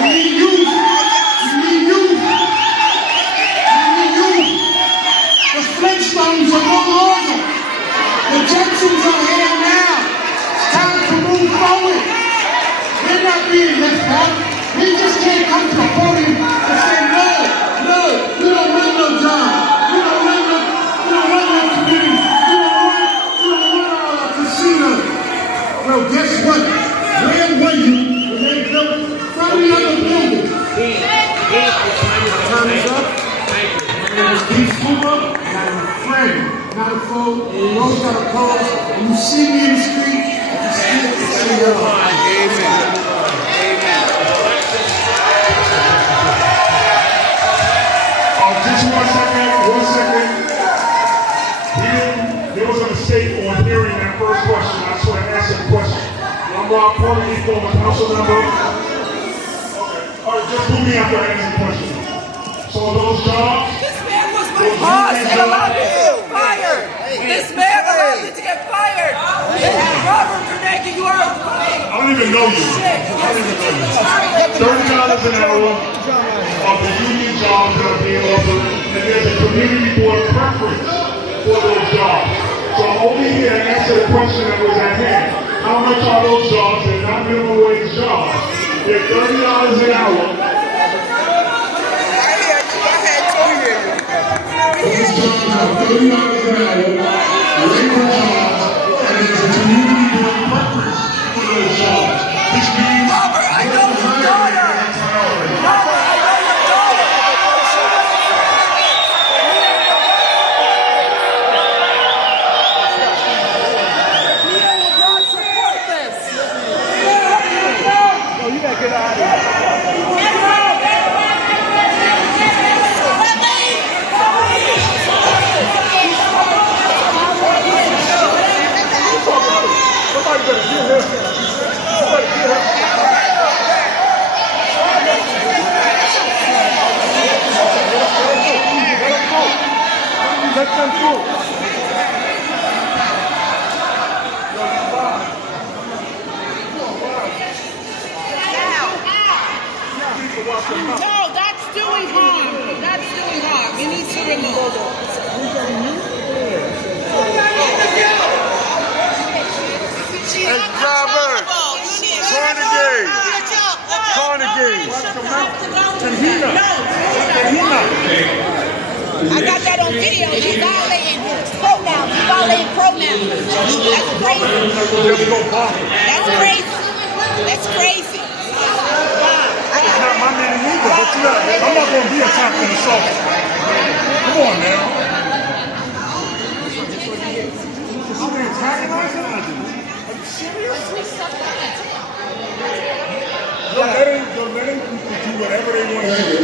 We need youth. The Flintstones are no longer. The Jetsons are here now. It's time to move forward. We're not being left out. We just can't come to the podium and say, no, we don't want no job. We don't want no community. We don't want our casino. Well, guess what? Where were you when they built 30 other buildings? Time is up. My name is Keith Cooper, and I'm a friend, not a foe. Those that oppose, when you see me in the street, you see your heart. Amen. Just one second. There was a mistake on hearing that first question. I just want to ask you a question. I'm Rob Coney, former council member. Okay. All right, just put me after I ask the question. So those jobs. This man was my boss and allowed me to get fired. This man allowed me to get fired. Robert Bernanke, you are a I don't even know you. $30 an hour of the union jobs that are being offered, and there's a community board preference for those jobs. So I'm only here to answer the question that was at hand. How much are those jobs? They're not minimum wage jobs. They're $30 an hour. Those jobs are $30 an hour, labor jobs, and there's a community board preference for those jobs, which means Robert, I know your daughter. Let them go. No, that's doing harm. You need to remove. Hey, Robert. Carnegie. I got that on video. He's violating pronouns. That's crazy. That's crazy. It's not my man either, but I'm not going to be attacked and assaulted. Come on, man. I'm antagonizing? Are you serious? You're letting people do whatever they want to do.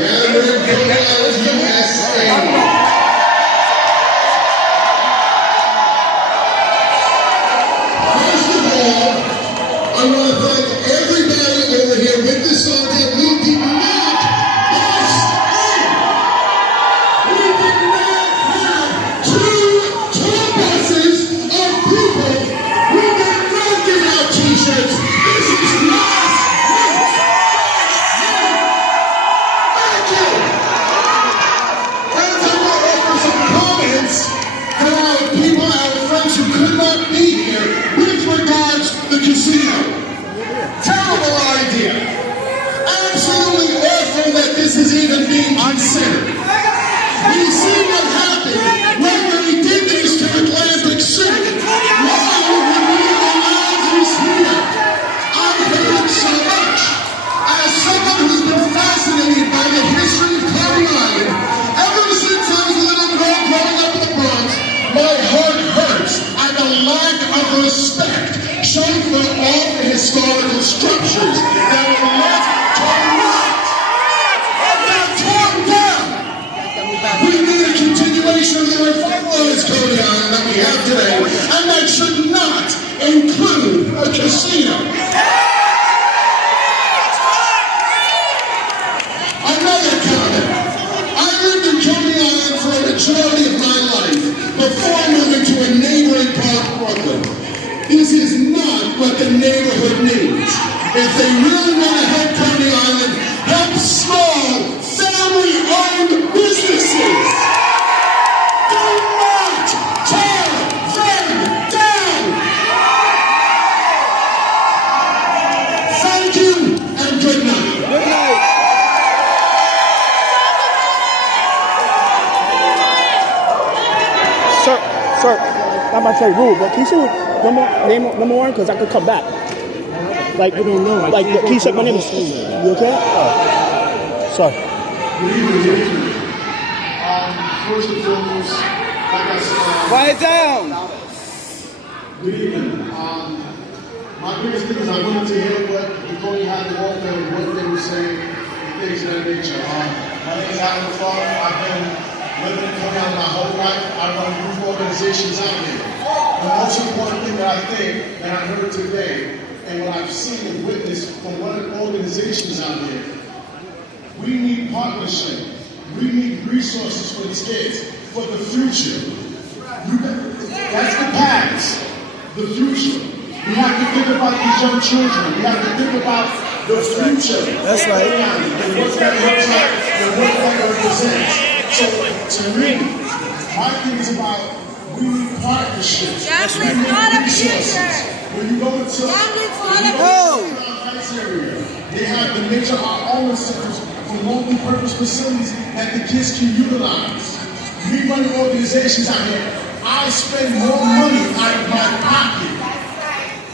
respect shown for all the historical structures that were left to rot and got torn down. We need a continuation of the revitalized Coney Island that we have today, and that should not include a casino. Another comment. I lived in Coney Island for a majority of my life before moving to a neighboring part of Brooklyn. This is not what the neighborhood needs. If they really want to help Coney Island, help small, family-owned businesses. Do not tear them down. Thank you and good night. Good night. Sir, I'm about to say rude, but can you say name number one? Because I could come back. Like, I don't know. Like, can you say my name is? You okay? Oh. Sorry. Good evening. First and foremost, like I said, quiet down. Good evening. My biggest thing is I wanted to hear what the Coney had to offer and what they were saying, and things of that nature. My name is Alan Farr. I've been living in Coney Island my whole life. I run youth organizations out here. The most important thing that I think that I heard today, and what I've seen and witnessed from one of the organizations out here, we need partnership. We need resources for these kids, for the future. That's the past, the future. We have to think about these young children. We have to think about the future. That's right. And what that looks like and what that represents. So to me, my thing is about we need partnerships. That's we need resources. When you go into Heights area, they have the major art centers for multi-purpose facilities that the kids can utilize. We run organizations out here. I spend more money out of my pocket.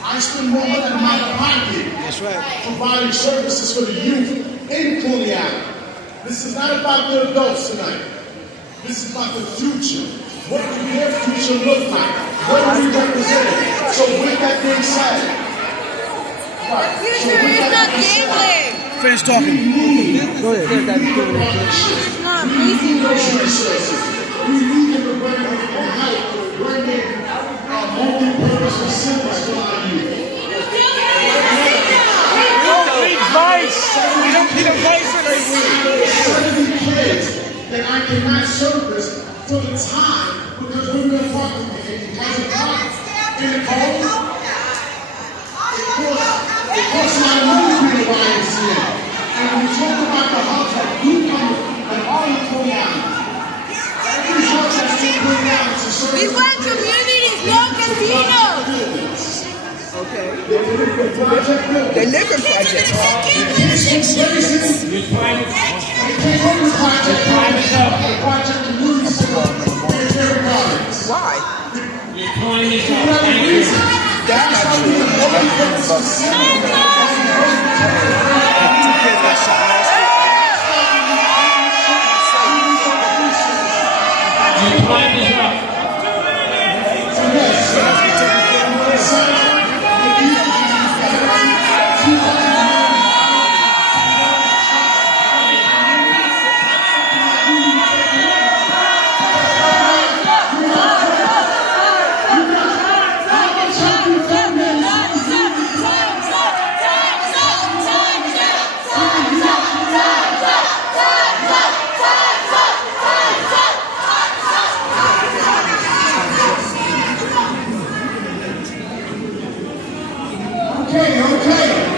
I spend more money out of my pocket. That's right. Providing services for the youth in Coney Island. This is not about the adults tonight. This is about the future. What do their future look like? What do we represent? So with that being said, right. The future is not gambling. Finish talking. Go ahead. It's not amazing. We need them to bring in multi-purpose facilities for our youth. We don't need advice for this. Kids that I cannot service for the time because we're going to talk to me. Because of time in the cold, it costs a lot of money to be a YMCA. And when we talk about the hubs that do come and all in Coney Island, every hub that's in Coney Island to serve. We want communities, no casinos. Okay. The liquor project. Why? That's not true. Your time is up.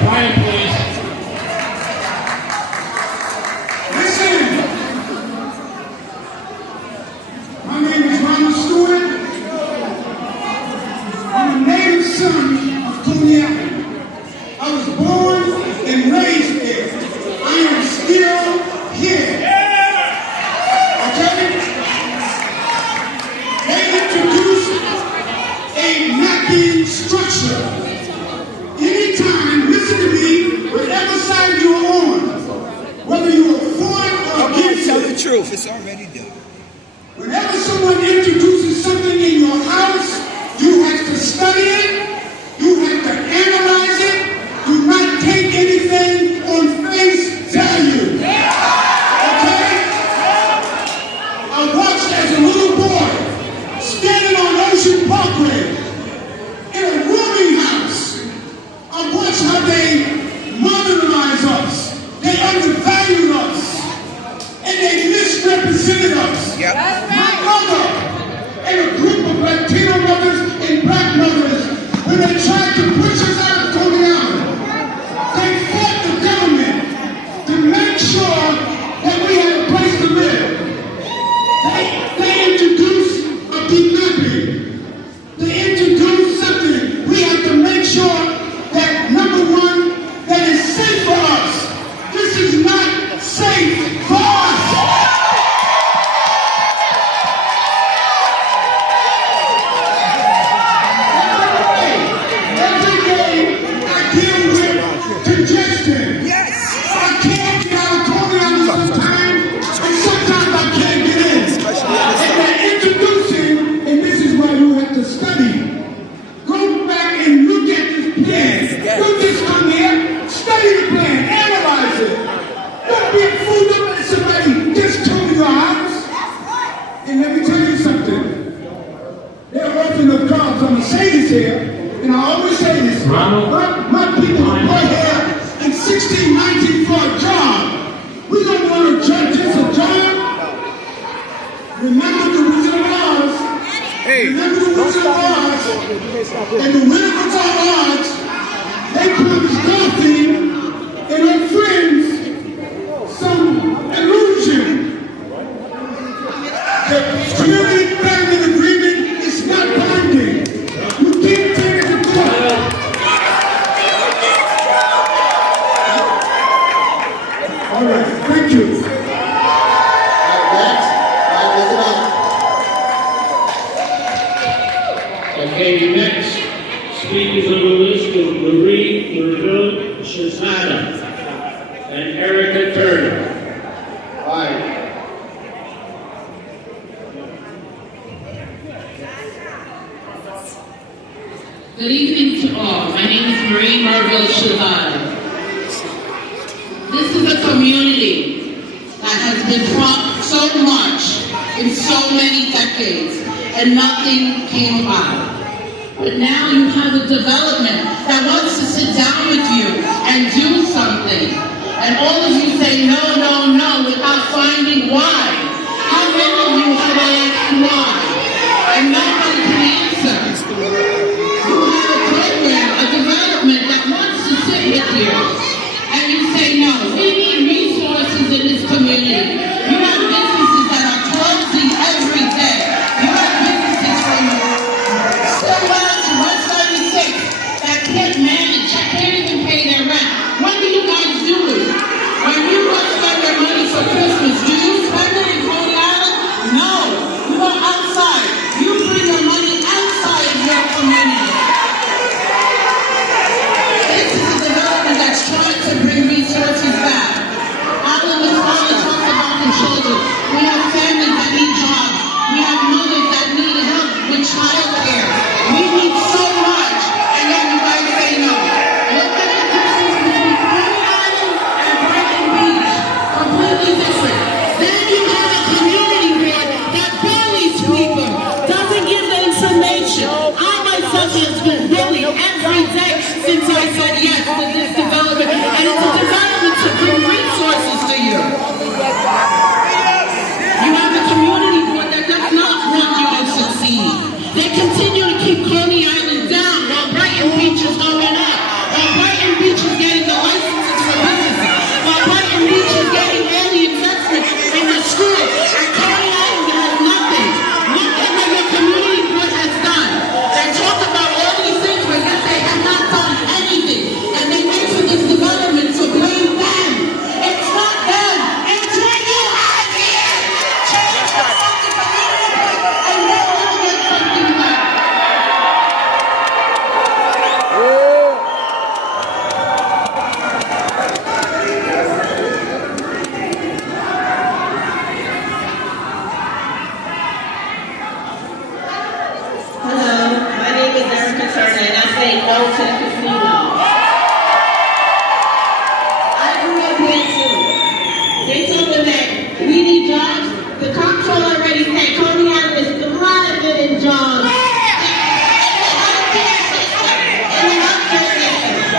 Quiet, please. Listen. My name is Ronald Stewart. I'm a native son of Coney Island. I was born and raised there. I am still here. Okay? They introduced a mapping structure. Anytime, listen to me, whatever side you're on, whether you're for it or against it. Tell the truth, it's already done. Whenever someone introduces something in your house, you have to study it, tried to push us out of Coney Island. They fought the government to make sure that we had a place to live. They introduced a demapping. They introduced something. We have to make sure that, number one, that it's safe for us. This is not safe for us. Every day I deal with congestion. Yes. I can't get out of Coney Island sometimes, and sometimes I can't get in. And they're introducing, and this is why you have to study. Go back and look at this plan. Don't just come here, study the plan, analyze it. Don't be fooled up by somebody just told you your house. And let me tell you something. They're offering up jobs. I'm going to say this here, and I always say this. My people were put here in 1619 for a job. We don't want to judge this a job. Remember the Wizard of Oz. Remember the Wizard of Oz. And the Wizard of Oz, they promised Dorothy and her friends some illusion. The community development agreement is not binding. You can't take it to court. All right, thank you. Okay, next speakers on the list are Marie Merville Shazada and Erica Turner. All right. Good evening to all. My name is Marie Merville Shazada. This is a community that has been fought so much in so many decades, and nothing came about. But now you have a development that wants to sit down with you and do something. And all of you say no, no, no without finding why. How many of you have asked why? And nobody can answer. You have a program, a development that wants to sit with you. And you say no. We need resources in this community. You have businesses that are closing every day. You have businesses from Stillwell to West 36 that can't manage, that can't even pay their rent. What do you guys do? When you go spend your money for Christmas, do you spend it in Coney Island? No. You go outside. You bring your money outside of your community. This is a development that's trying to bring resources back. Alan was finally talking about the children. We have families that need jobs. We have mothers that need help with child care. We need so much, and yet you guys say no. Look at the distance between Coney Island and Brighton Beach. Completely different. Then you have a community board that bullies people, doesn't give the information. I myself have been bullied every day since I said yes to this development, and it's a development to bring resources to you. You have a community board that does not want you to succeed. They continue to keep Coney Island down while Brighton Beach is going up, while Brighton Beach is getting the licenses for businesses, while Brighton Beach is getting all the investment in the school, and Coney Island has nothing. Nothing that your community board has done. They talk about all these things, but yet they have not done anything. And they wait for this development to blame them. It's not them. It's when you have here. Change the fucking community and then we'll get something done. Hello, my name is Erica Turner, and I say no to the casino. I grew up here too. They told me that we need jobs. The comptroller already said Coney Island is thriving in jobs.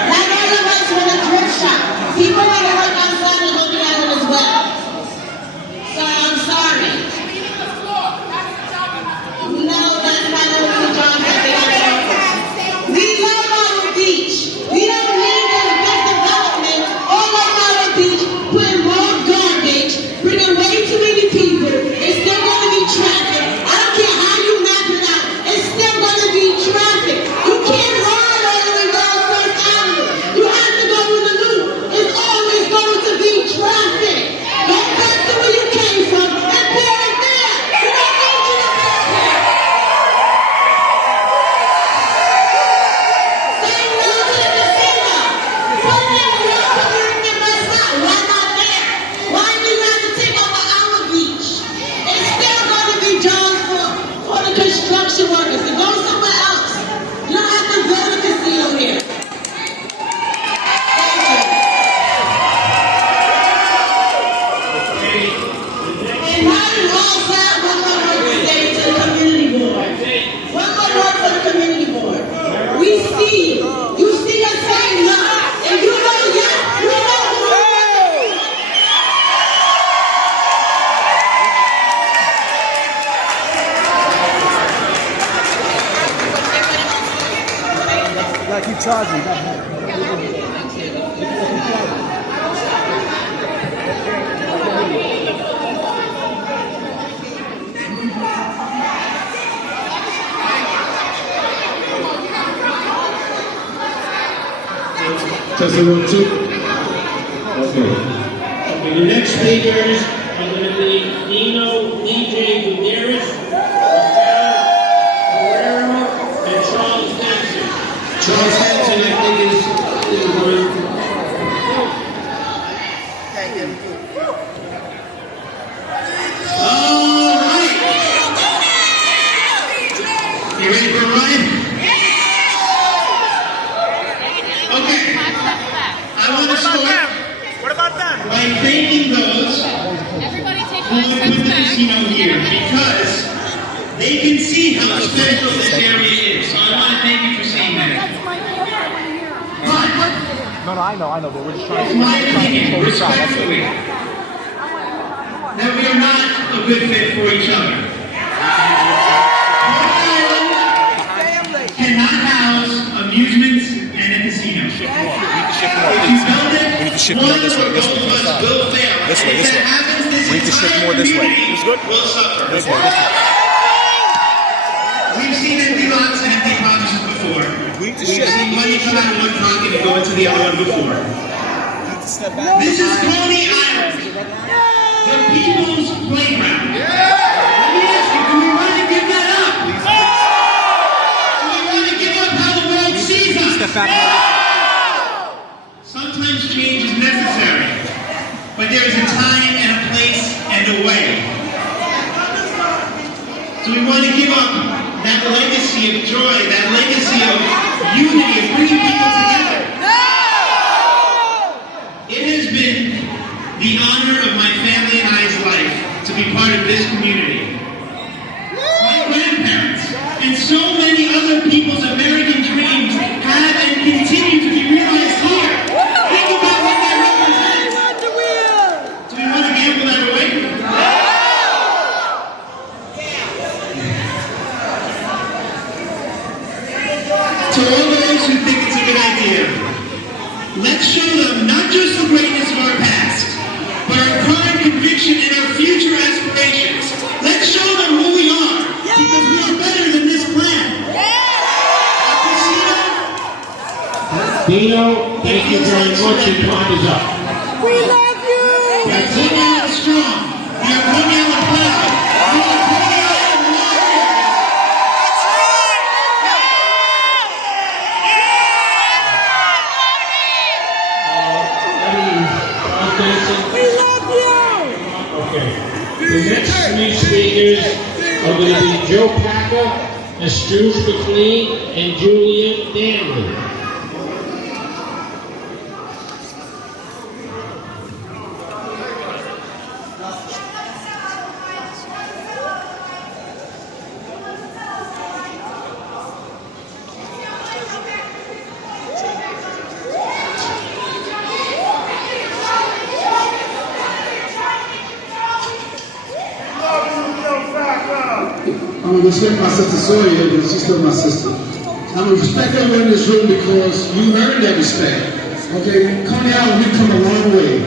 Not all of us want a thrift shop. People want to work outside of Coney Island as well. So I'm sorry. No, that's not the only job that they are. We love our keep charging. Testing 1, 2. Okay. Okay, the next speakers are going to be Dino, DJ Gutierrez, Guerrero, and Charles Hanson. Charles Hanson, I think, is one. All right. You ready for a ride? Okay. I want to start. What about them? By thanking those who have put the casino here, because they can see how special this area is. So I want to thank you for saying that. No, I know, but we're just trying It's my opinion, respectfully, that we are not a good fit for each other. Cannot house amusements and a casino. If you build it, one or both of us will fail. If that happens, this entire community will suffer. We've seen empty lots and empty promises before. We've seen money come out of one pocket and go into the other one before. This is Coney Island, the people's playground. Let me ask you, do we want to give that up? Do we want to give up how the world sees us? Sometimes change is necessary, but there is a time and a place and a way. Do we want to give up that legacy of joy, that legacy of unity, of bringing people together? It has been the honor of my family and I's life to be part of this community. My grandparents and so many other people's American dreams have and continue to be realized here. Think about what that represents. Do we want to gamble that away? To all those who think it's a good idea, let's show them not just the greatness of our past, but our pride, conviction, and our future aspirations. Let's show them who we are, because we are better than this plan. Dino, thank you very much. Your time is up. We love you! We are Coney Island strong. We are Coney Island proud. We are Coney Island warriors. We love you! Okay. The next three speakers are going to be Joe Packer, Estrus McLean, and Julia Danley. I'm going to respect my sister Sawyer because she's still my sister. I'm going to respect everyone in this room because you earned that respect. Okay, Coney Island, we've come a long way.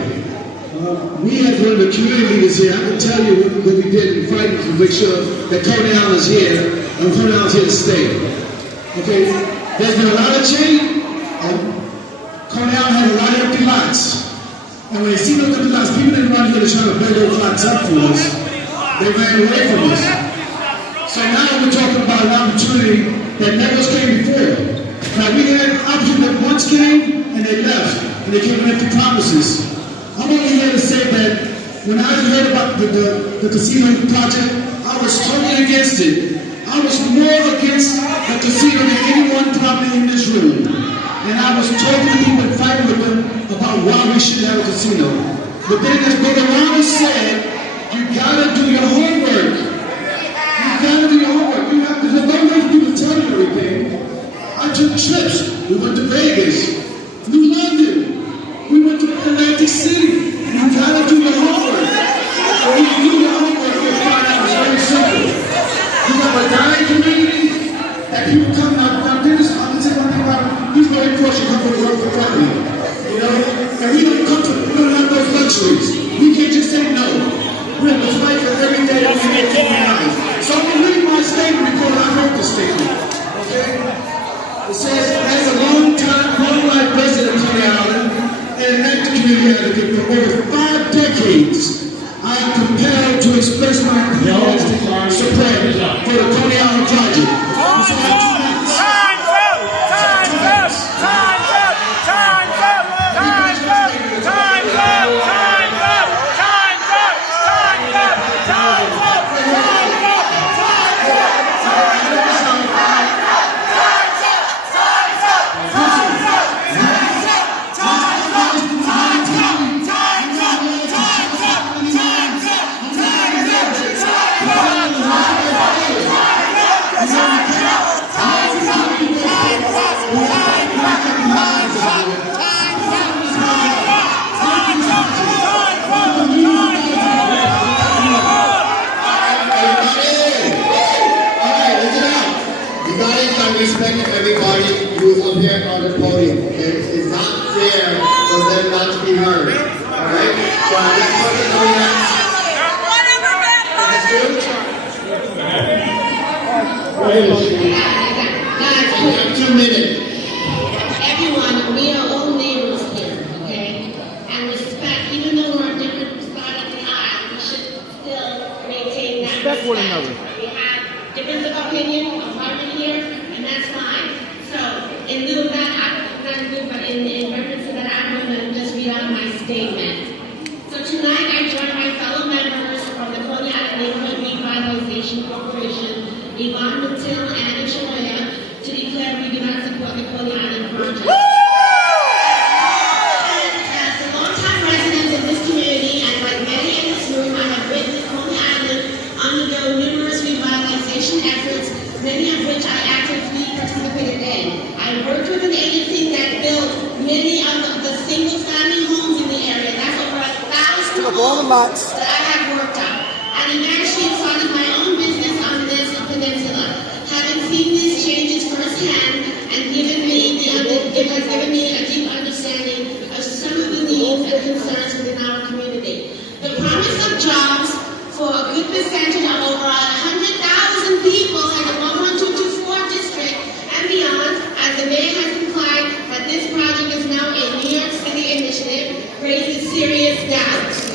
We as one of the community leaders here, I can tell you what we did in fighting to make sure that Coney Island is here and Coney Island is here to stay. Okay, there's been a lot of change. Coney Island had a lot of empty lots. And when they see those empty lots, people didn't run here to try to build those lots up for us. They ran away from us. So now we're talking about an opportunity that never came before. Now we had options that once came and they left, and they came with empty promises. I'm only here to say that when I heard about the casino project, I was totally against it. I was more against the casino than anyone probably in this room. And I was talking to people and fighting with them about why we should have a casino. But then as Brother Ronald said, you gotta do your homework. You gotta do your homework. You have to, don't wait for people to tell you everything. I took trips. We went to Vegas, New London. We went to Atlantic City. You gotta do your homework. When you do your homework, you'll find out it's very simple. You have a dying community that people come out. Now, Dennis, I'll say one thing about it. He's should come from work for company. You know? And we don't have those luxuries. We can't just say no. We have to fight for every day that we make it. So I'm going to read my statement because I wrote the statement. Okay? It says, as a long-life resident of Coney Island and an active community advocate for over 5 decades, I am compelled to express my support for the Coney Island project. Respect everybody who is up here on the podium. Okay? It's not fair for them not to be heard. Alright? So I'm just talking about that. 2 minutes. Everyone, we are all neighbors here, okay? And respect, even though we're on different sides of the aisle, we should still maintain that respect. One another. We have difference of opinion, apartment here, and that's fine. So, in lieu of that, not in lieu, but in reference to that, I'm going to just read out my statement. So tonight, I join my fellow members from the Coney Island Neighborhood Revitalization Corporation, Yvonne Mattil and Choya, to declare we do not support the Coney Island project. As a long-time resident of this community, and like many in this room, I have witnessed Coney Island undergo numerous revitalization efforts, many of which I actively participated in. I worked with an agency that built many of the single-family homes in the area. That's over 1,000 homes that I have worked on. And eventually started my own business on this peninsula. Having seen these changes firsthand and it has given me a deep understanding of some of the needs and concerns within our community. The promise of jobs for a good percentage of over 100,000 people in the 102-4 district and beyond, as the mayor has implied that this project is now a New York City initiative, raises serious doubts.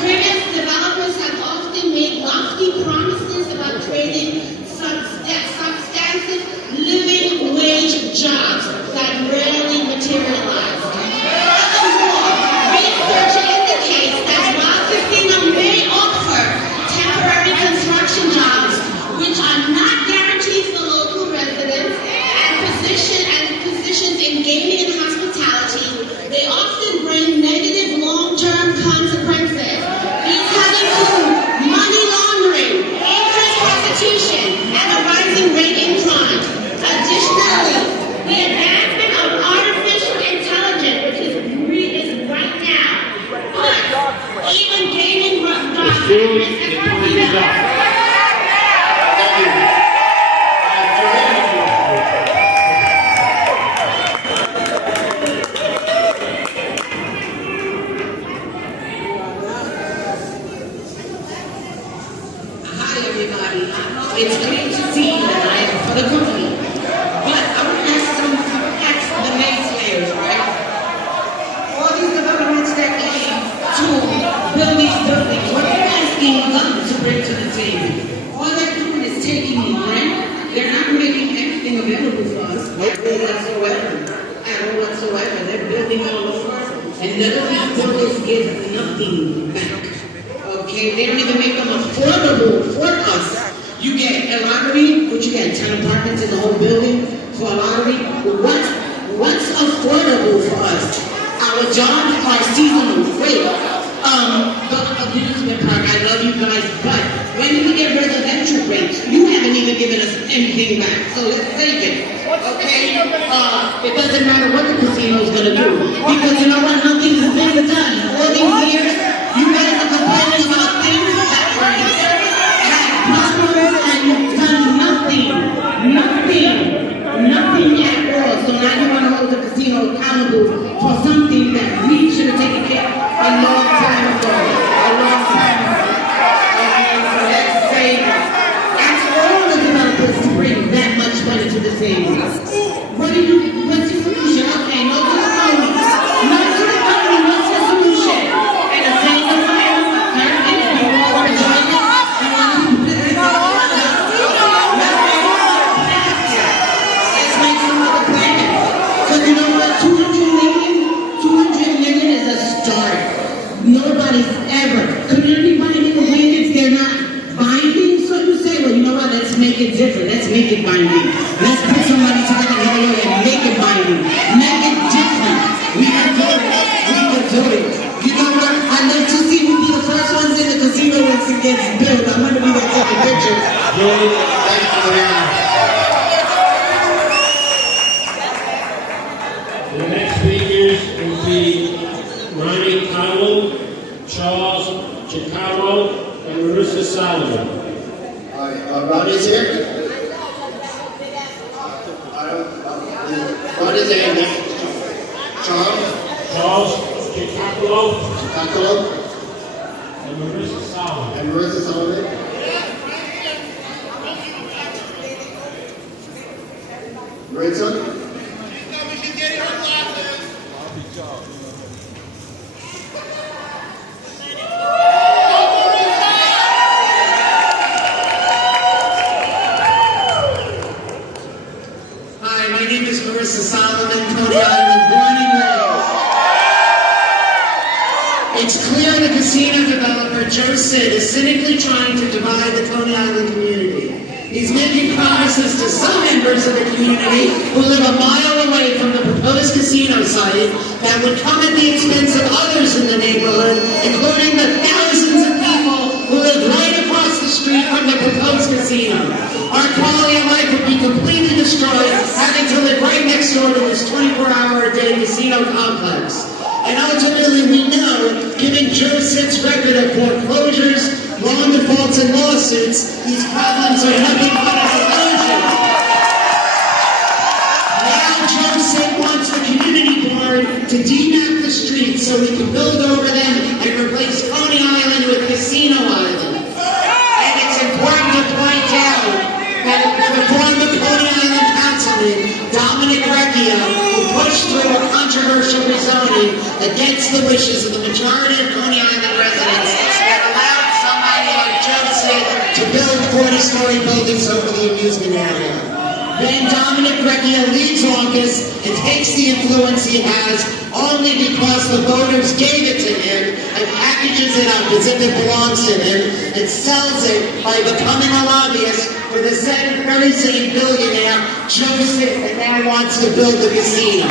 Previous developers have often made lofty promises about creating substantive living wage jobs that rarely materialize. Furthermore, research indicates that while casino may offer temporary construction jobs, which are not guaranteed for local residents, and positions in gaming and hospitality, they often bring negative long-term consequences. These have included money laundering, increased prostitution, and a rising rate in crime. Additionally, the advancement of artificial intelligence, which is right now, but even gaming It's great to see you tonight for the company. But I want to ask the naysayers, right? All these developments that came to build these buildings, what are you asking them to bring to the table? All they're doing is taking rent. They're not making anything available for us at all whatsoever. They're building all over, and none of these buildings give nothing back. Okay, they don't even make them affordable for us. You get a lottery, what you get, 10 apartments in the whole building for a lottery? What's affordable for us? Our jobs are seasonal. Wait, the amusement park, I love you guys, but when did we get residential rates? You haven't even given us anything back, so let's take it. Okay? It doesn't matter what the casino's gonna do, because you know what? Nothing has been done. All these years, you guys are complaining about things that were and you've done nothing at all. So now you want to hold the casino different. Let's make it binding. Let's put some money together and make it binding. Make it different. We can do it. We can do it. You know what? I'd like to see who be the first ones in the casino once it gets built. I'm going to be there taking pictures. The next speakers will be Ronnie Cowell, Charles Chicaro, and Marissa Solomon. Ronnie's here. Ronnie's there. Charles Chicaro, and Marissa Solomon. Marissa? Hi, my name is Marissa Solomon, Coney Island, born and raised. It's clear the casino developer, Joe Sid, is cynically trying to divide the Coney Island community. He's making promises to some members of the community who live a mile away from the proposed casino site that would come at the expense of others in the neighborhood, including the thousands of people who live right across the street from the proposed casino. Our quality of life would be completely destroyed having to live right next door to this 24-hour-a-day casino complex. And ultimately, we know, given Joe Sid's record of foreclosures, loan defaults, and lawsuits, these problems are nothing but a delusion. Now Joe Sid wants the community board to demap the streets so we can build over them and replace Coney Island with Casino Island. And it's important to point out that the former Coney Island councilman, Dominic Recchia, who pushed through a controversial rezoning against the wishes of the majority of Coney Island residents that allowed somebody like Joe Sid to build 40-story buildings over the amusement area. Then Dominic Recchia leaves office and takes the influence he has only because the voters gave it to him and packages it up as if it belongs to him and sells it by becoming a lobbyist for the very same billionaire, Joe Sid, that now wants to build a casino.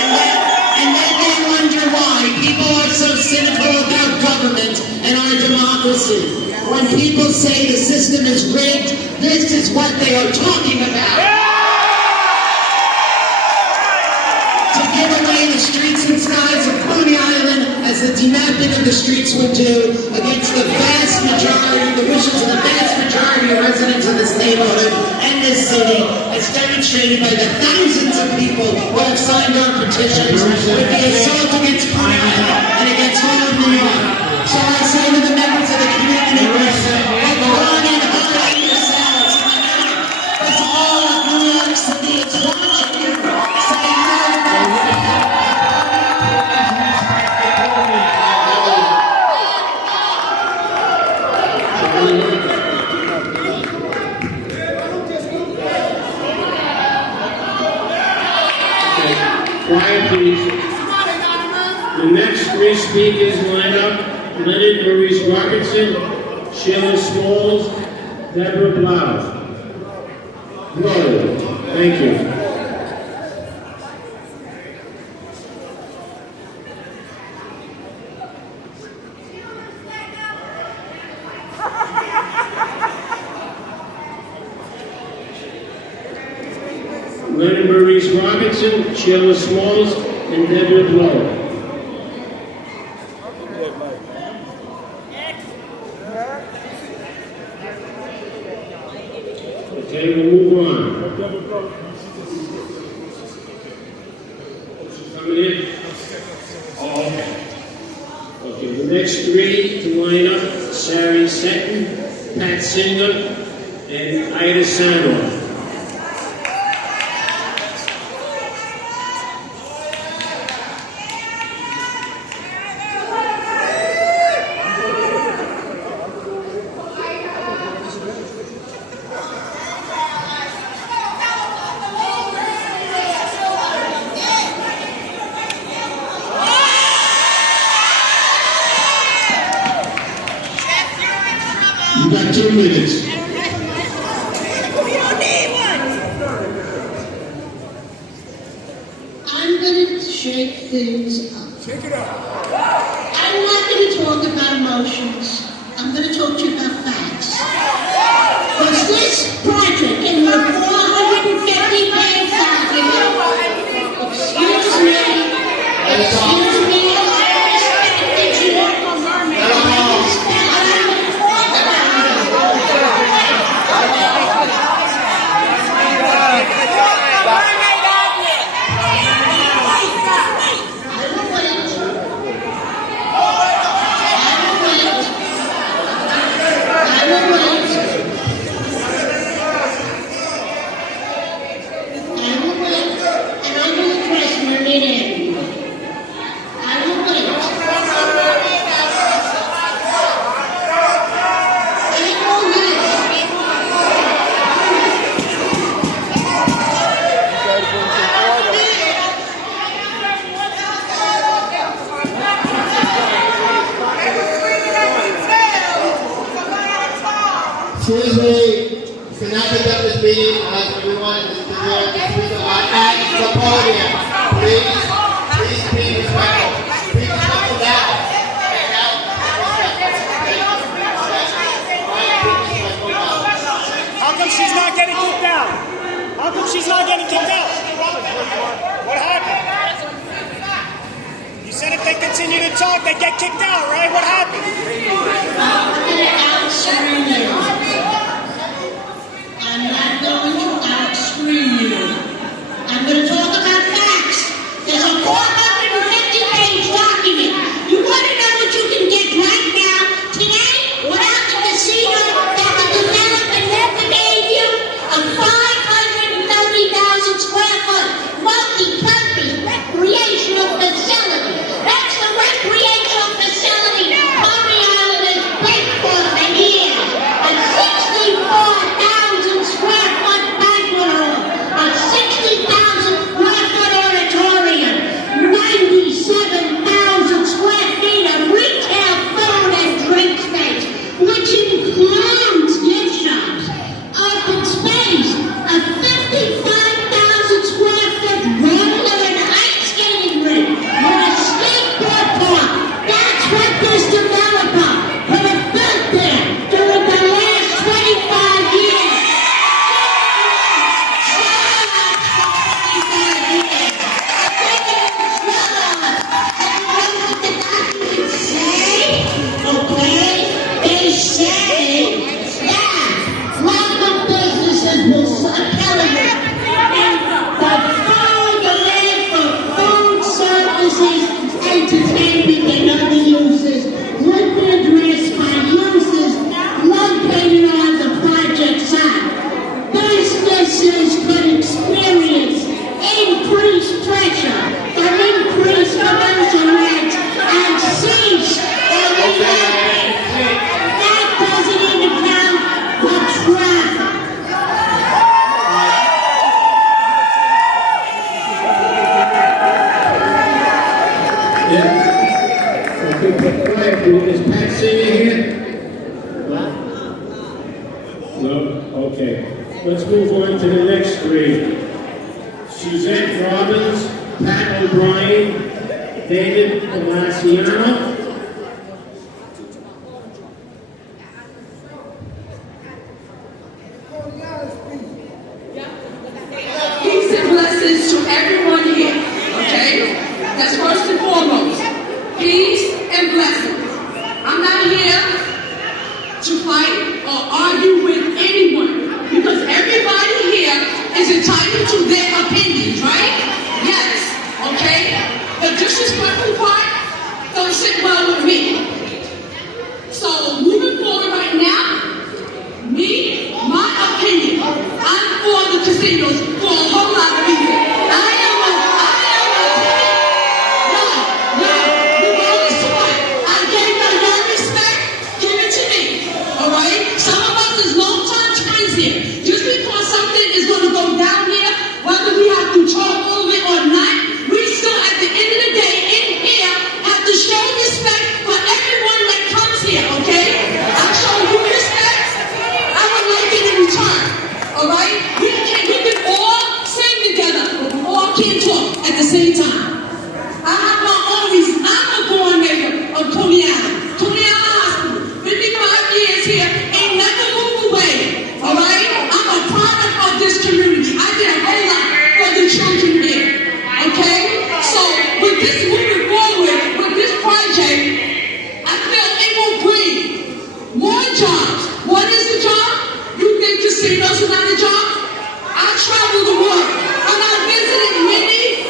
And then they wonder why people are so cynical about government and our democracy. When people say the system is rigged, this is what they are talking about. To give away the streets and skies of Coney Island as the demapping of the streets would do against the vast majority, the wishes of the vast majority of residents of this neighborhood and this city, as demonstrated by the thousands of people who have signed our petitions with the assault against Coney Island and against all of New York. So I say to the members of the community, go on and hide yourselves. Because all of New York City is watching you. Say Quiet, please. The next three speakers line up: Leonard Maurice Robertson, Sheila Smalls, Deborah Blau. Whoa, thank you. Leonard Maurice Robertson, Sheila Smalls, and Deborah Blau. Okay, we'll move on. Coming in? Oh, okay. Okay, the next three to line up: Sari Seton, Pat Singer, and Ida Sanoff. You got 2 minutes. I'm going to shake things up. Shake it up. I'm not going to talk about emotions. I'm going to talk to you about facts. Because this project in the 450-page document, excuse me, Excuse me, you cannot conduct this meeting unless everyone is here to speak at the podium. Please be respectful. Be respectful now. How come she's not getting kicked out? How come she's not getting kicked out? What happened? You said if they continue to talk, they get kicked out, right? What happened? I'm not going to out-scream you. I'm going to talk about facts. There's a 450-page document. You want to know what you can get right now? Today, without the casino that the developer never gave you, a 530,000 square foot multi-purpose recreational facility. That's the recreational facility Coney Island has paid for years. A 64,000 square foot banquet hall, a 60,000 square foot auditorium, 97,000 square feet of retail food and drink space, which includes gift shops, open space, a 55,000 square foot roller and ice skating rink, with a skateboard park. That's what this developer could have built there during the last 25 years. They say that local businesses will accelerate the demand for food services, entertainment, and other uses would be addressed by uses located on the project site. Businesses could experience increased pressure from increased commercial rents and cease or relocate. That doesn't even count for traffic. Is Pat Senior here? No? Okay. Let's move on to the next three. Suzette Robbins, Pat O'Brien, David Palaciano. Peace and blessings to everyone here, okay? That's first and foremost. Peace and blessings. I'm not here to fight or argue with anyone because everybody here is entitled to their opinions, right? Yes, okay? The disrespectful part don't sit well with me. So moving forward right now, my opinion, I'm for the casinos for a whole lot of reasons. Just because something is going to go down here, whether we have control over it or not, we still, at the end of the day, in here, have to show respect for everyone that comes here, okay? I'm showing you respect. casinos without a job? I travel the world and I visited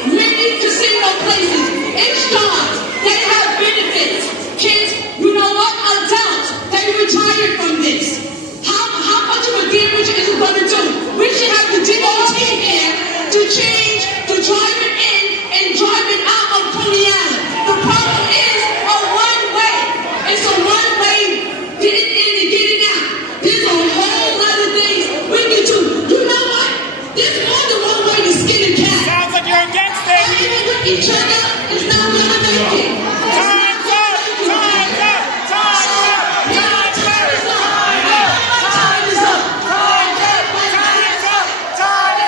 many casino places. It's jobs. They have benefits. Kids, you know what? Adults, they retired from this. How much of a damage is it going to do? We should have the DOT here to change the driving in and driving out of Coney Island. The problem is a one-way. It's a one-way getting in and getting out. There's a whole lot of things we need to. You know what? There's more than one way to skin a cat. Sounds like you're against it. Even with each other, it's not going to make it. Time's up! Time's up! Time's up! Time's up! Time is up. Time's up! Time's up! Time's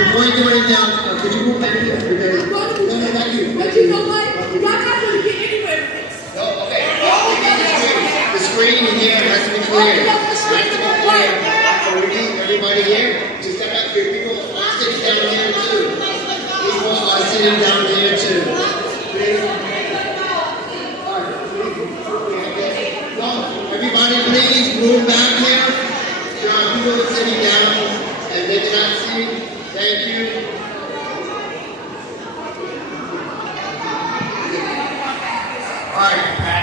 Before you do anything else, could you move back here? But you know what? Y'all not going to get anywhere with this. The screen in here has to be clear. So we need everybody here to step up here. People are sitting down here too. People are sitting down here too. Everybody please move back here. There are people sitting down and they cannot see. Thank you. All right, Pat.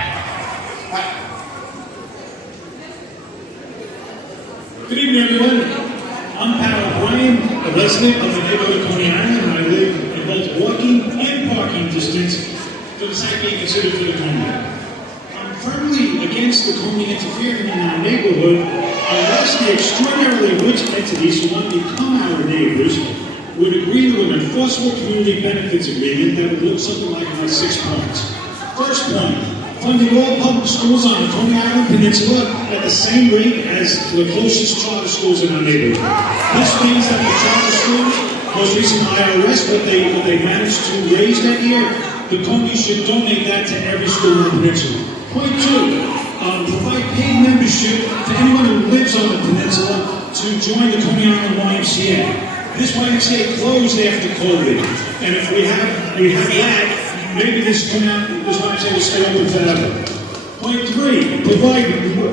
Good evening, everyone. I'm Pat O'Brien, a resident of the neighborhood of Coney Island, and I live in both walking and parking distance to the site being considered for the Coney. I'm firmly against the Coney interfering in our neighborhood unless the extraordinarily rich entities who want to become our neighbors would agree to an enforceable community benefits agreement that would look something like my 6 points. First point, funding all public schools on the Coney Island Peninsula at the same rate as the closest charter schools in our neighborhood. This means that the charter schools, most recent IRS, what they managed to raise that year, the Coney should donate that to every school on the peninsula. Point two, provide paid membership to anyone who lives on the peninsula to join the Coney Island YMCA. This YMCA closed after COVID, and if we have that, maybe this YMCA will stay open forever. Point three, provide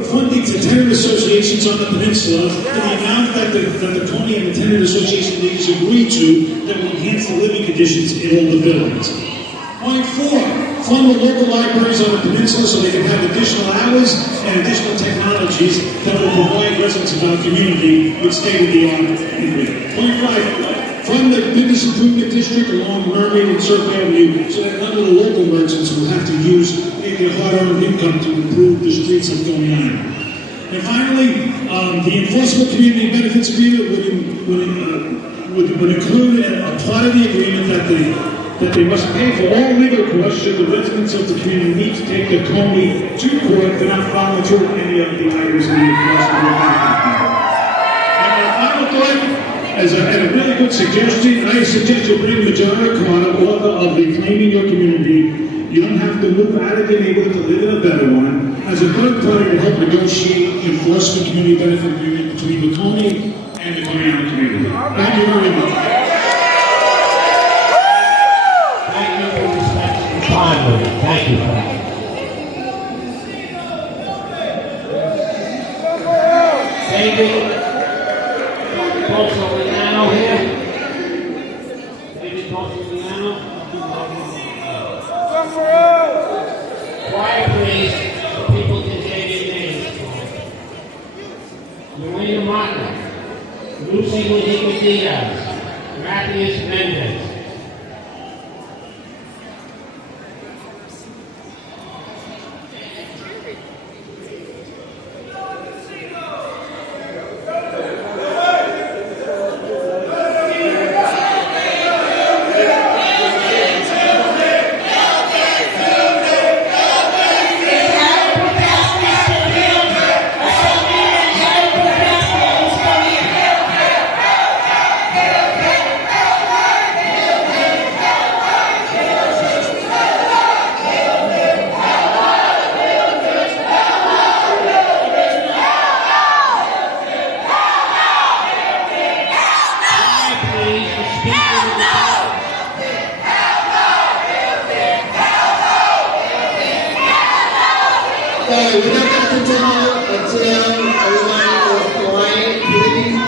funding to tenant associations on the peninsula in the amount that the Coney and the tenant association leaders agreed to that will enhance the living conditions in all the buildings. Point four, fund the local libraries on the peninsula so they can have additional hours and additional technologies that will provide residents of our community with state-of-the-art equipment. Point five, fund the business improvement district along Mermaid and Circle Avenue so that none of the local merchants will have to use their hard-earned income to improve the streets of Coney Island. And finally, the enforceable community benefits agreement would include a part of the agreement that they must pay for all legal costs should the residents of the community need to take the Coney to court for not following through with any of the items in the enforceable agreement. And my final thought, and a really good suggestion, I suggest you bring Majora Carter, author of Reclaiming Your Community. You don't have to move out of your neighborhood to live in a better one, as a third party to help negotiate enforcement community benefit agreement between the Coney and the Coney Island community. Thank you very much. Thank you. David Bolsonaro here. David Bolsonaro. Quiet, please, so people can say your names. Lorena Martin. Lucy Mujica Diaz. Matthias Mendez. Okay, we're not going to continue until everyone is quiet, please.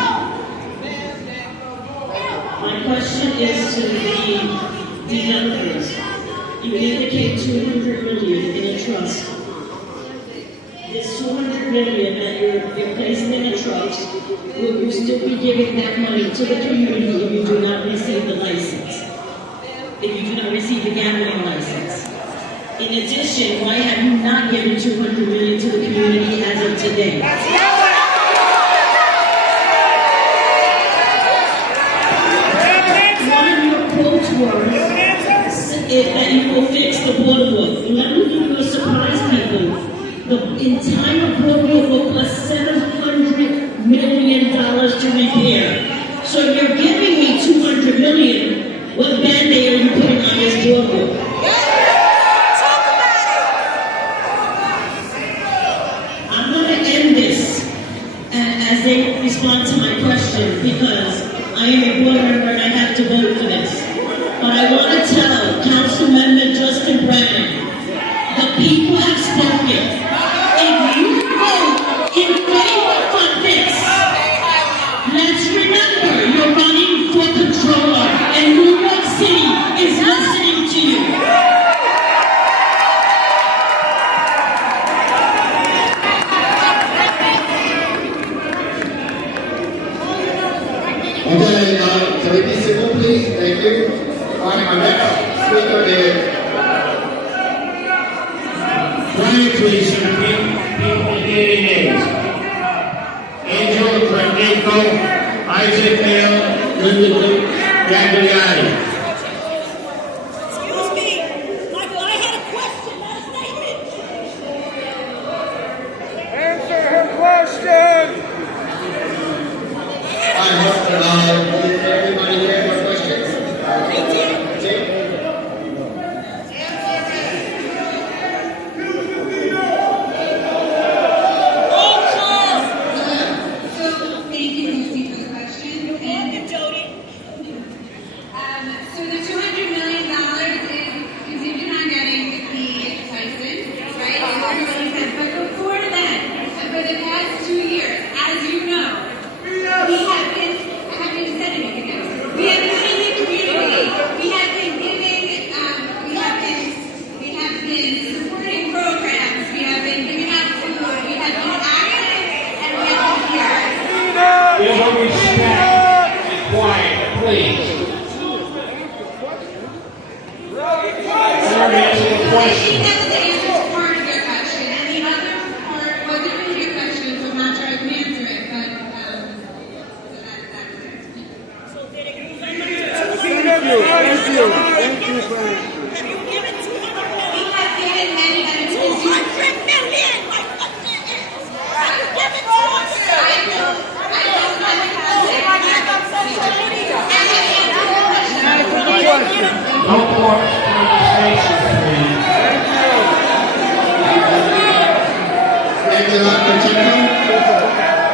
My question is to the developers. You indicate 200 million in a trust. This 200 million that you're placing in a trust, will you still be giving that money to the community if you do not receive the license? If you do not receive the gambling license? In addition, why have you not given 200 million to the community as of today? One of your quotes was that you will fix the boardwalk. Let me give you a surprise, people. The entire boardwalk will cost $700 million to repair. So you're giving me 200 million. What band-aid are you putting on this boardwalk? I'm going to end this as they respond to my question because I am a board member and I have to vote for this. But I want to tell Councilmember Justin Brennan, the people have spoken. If you vote in favor of this, let's remember you're running for controller and New York City is listening to you. Okay, can we be civil, please? Thank you. All right, my next speaker is Quiet, please, sir. People hearing names. Angel Franco, Isaac Hale, Linda Gagliardi. Excuse me, Michael, I had a question, not a statement. Answer her question. Did everybody hear my questions? Thank you, Lucy, for the question. And Jody. So the $200 million is contingent on getting the license, right? As everybody said. But before that, and for the past 2 years, as you know, we have been, I haven't even said anything else. We have been in the community. We have been giving, we have been supporting programs. We have been giving out food. We have been active and we have been here. Give them respect and quiet, please. Answer the I question. think that was the answer to part of your question, and the other part wasn't really your question, so I'm not sure I can answer it, but Thank you. Thank you for we have given many benefits. 200 million! Like, what the hell? Give it to us! No more conversation, please. Thank you, Dr. Chico.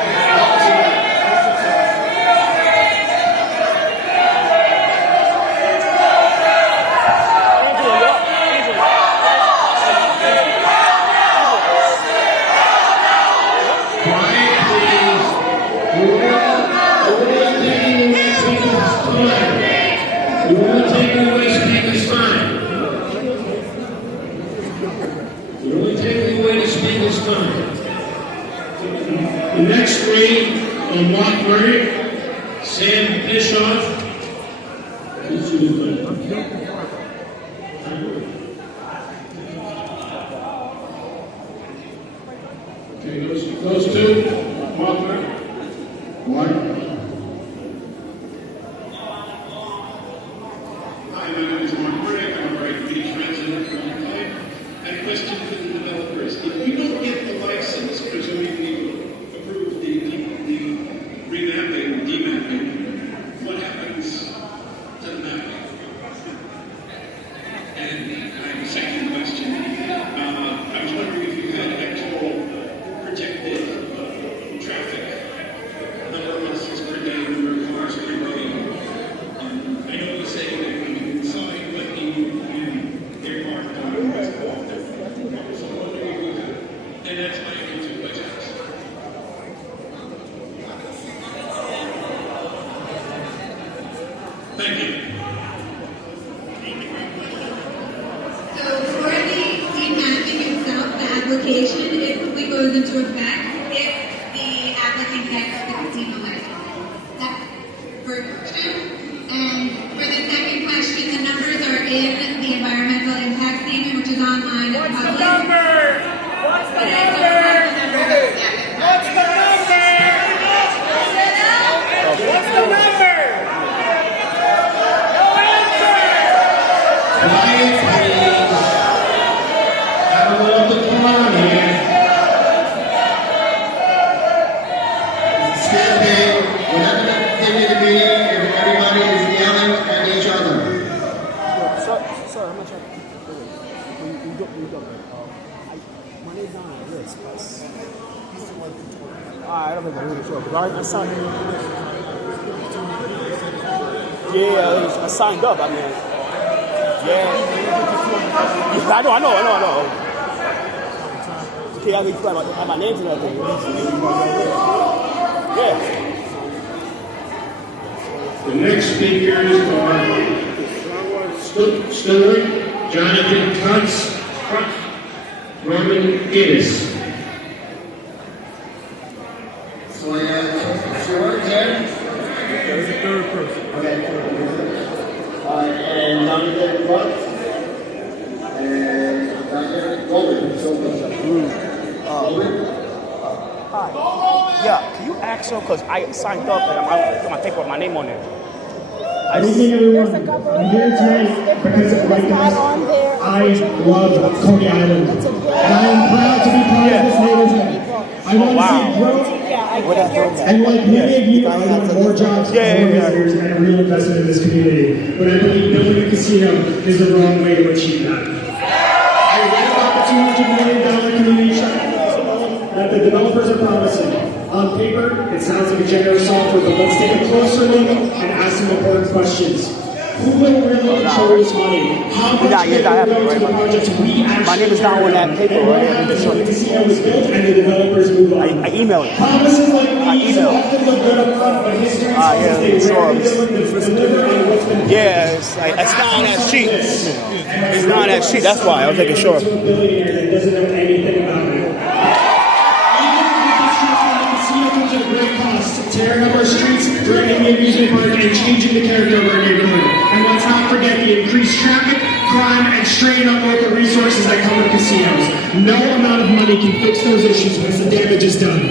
You want to take away speaker's time. You're only taking away the speaker's time. The next three are Mark Murray, Sam Bischoff. Okay, those two, Mark Murray. Mark. Hi, my name is Mark Murray. I'm a Brighton Beach resident for a long time. I have a question for the developers. If you don't get the license, presumably you approve the revamping, demapping, what happens to the mapping? And I have a second question. I was wondering if you had actual projected traffic, number of buses per day, number of cars per day. I know you say that when you sign what you earmarked on the rest of the so I'm wondering if you have application. It only goes into effect if the applicant gets the casino license. That's the first question. And for the second question, the numbers are in the environmental impact statement, which is online and public. What's the number? What's the number? What's the number? What's the number? No answer! Quiet, please. Have a little decorum here. Excuse me. Whenever the beginning of the meeting, everybody is yelling at each other. Sir, I'm not trying to. My name's not on the list. I don't think I'm really sure. But I signed. Yeah, I signed up. I mean, yeah. I know. Okay, I'll leave my names and everything. Yeah. The next speakers are Stewart, Jonathan Kuntz, Roman Giddis. So I have Stewart here. There's a third person. Okay. And Jonathan Kuntz. And Jonathan Goldman. Hi. Yeah, can you ask her, because I signed up and I'm going to take my name on there. Good evening, everyone. I'm here tonight because, like this, I love Coney Island. And I am proud to be part of this neighborhood. I want to see growth. And like many of you, I want more jobs for more visitors and a real investment in this community. But I believe building a casino is the wrong way to achieve that. I read about the $200 million community shop that the developers are promising. On paper, it sounds like a generous offer, but let's take a closer look and ask some important questions. Who will really control this money? How much will go to the projects we actually My name is not on that paper, right? the casino was built and the developers move on. I emailed it. Promises like these often look good up front, but history tells us they rarely deliver on what's been Yeah, it's not on that sheet. It's not on that sheet. That's why I was making sure. to a billionaire that doesn't know anything about it. Comes at a great cost, tearing up our streets, threatening the amusement park, and changing the character of our neighborhood. And let's not forget the increased traffic, crime, and straining up local resources that come with casinos. No amount of money can fix those issues once the damage is done.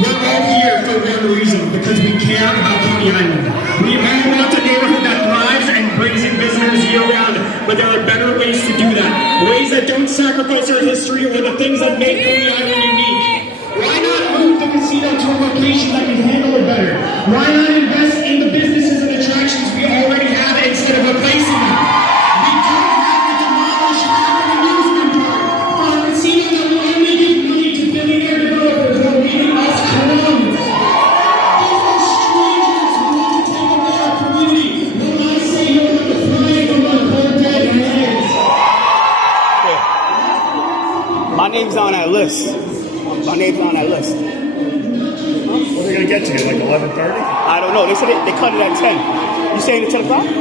We're all here for one reason, because we care about Coney Island. We all want a neighborhood that thrives and brings in visitors year-round, but there are better ways to do that. Ways that don't sacrifice our history or the things that make Coney Island unique. Why not move the casino to a location that can handle it better? Why not invest in the businesses and attractions we already have instead of replacing them? We don't have to demolish half an amusement park for a casino that will only give money to billionaire developers while leaving us crumbs. These are strangers who want to take away our community. When I say you'll have to pry from our cold dead hands. My name's on that list. My name's on that list. What are they going to get to you, like 11:30? I don't know. They said they cut it at 10. You saying at 10 o'clock? I'm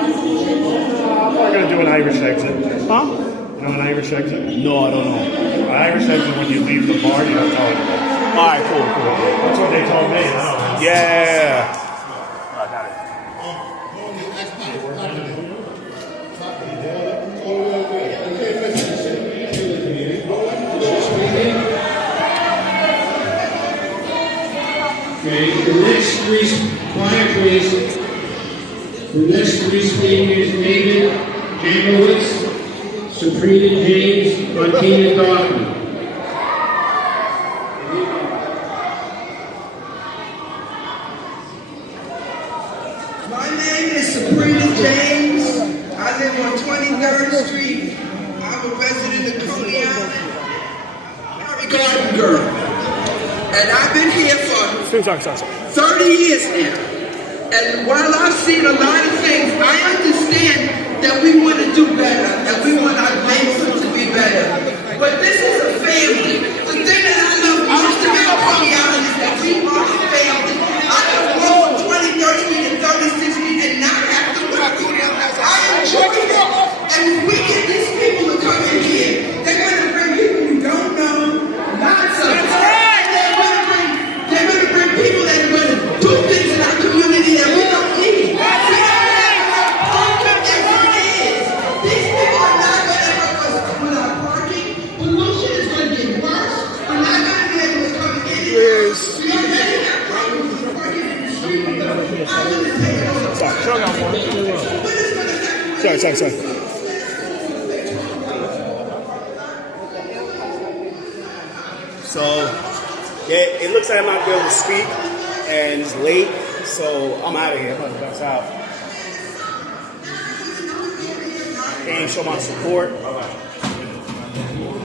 probably going to do an Irish exit. Huh? You know an Irish exit? No, I don't know. An Irish exit, when you leave the bar, you don't tell anybody. All right, cool. That's what they told me. I don't know. Yeah. Okay, the next three, quiet please. The next three speakers, David Jankowitz, Sabrina James, Martina Dawson. My name is Sabrina James. I live on 23rd Street. I'm a resident of Coney Island. I'm a garden girl. And I've been here for 30 years now. And while I've seen a lot of things, I understand that we want to do better and we want our neighborhood to be better. But this is a family. The thing that I love most about Coney Island is that we are a family. I can walk from 23rd Street and 36th Street and not have to work. I enjoy it. And if we get these people to come in here, they're going to bring people you don't know. sorry. So, yeah, it looks like I'm not going to speak, and it's late, so I'm out of here. I'm going to bounce out. Can't show my support.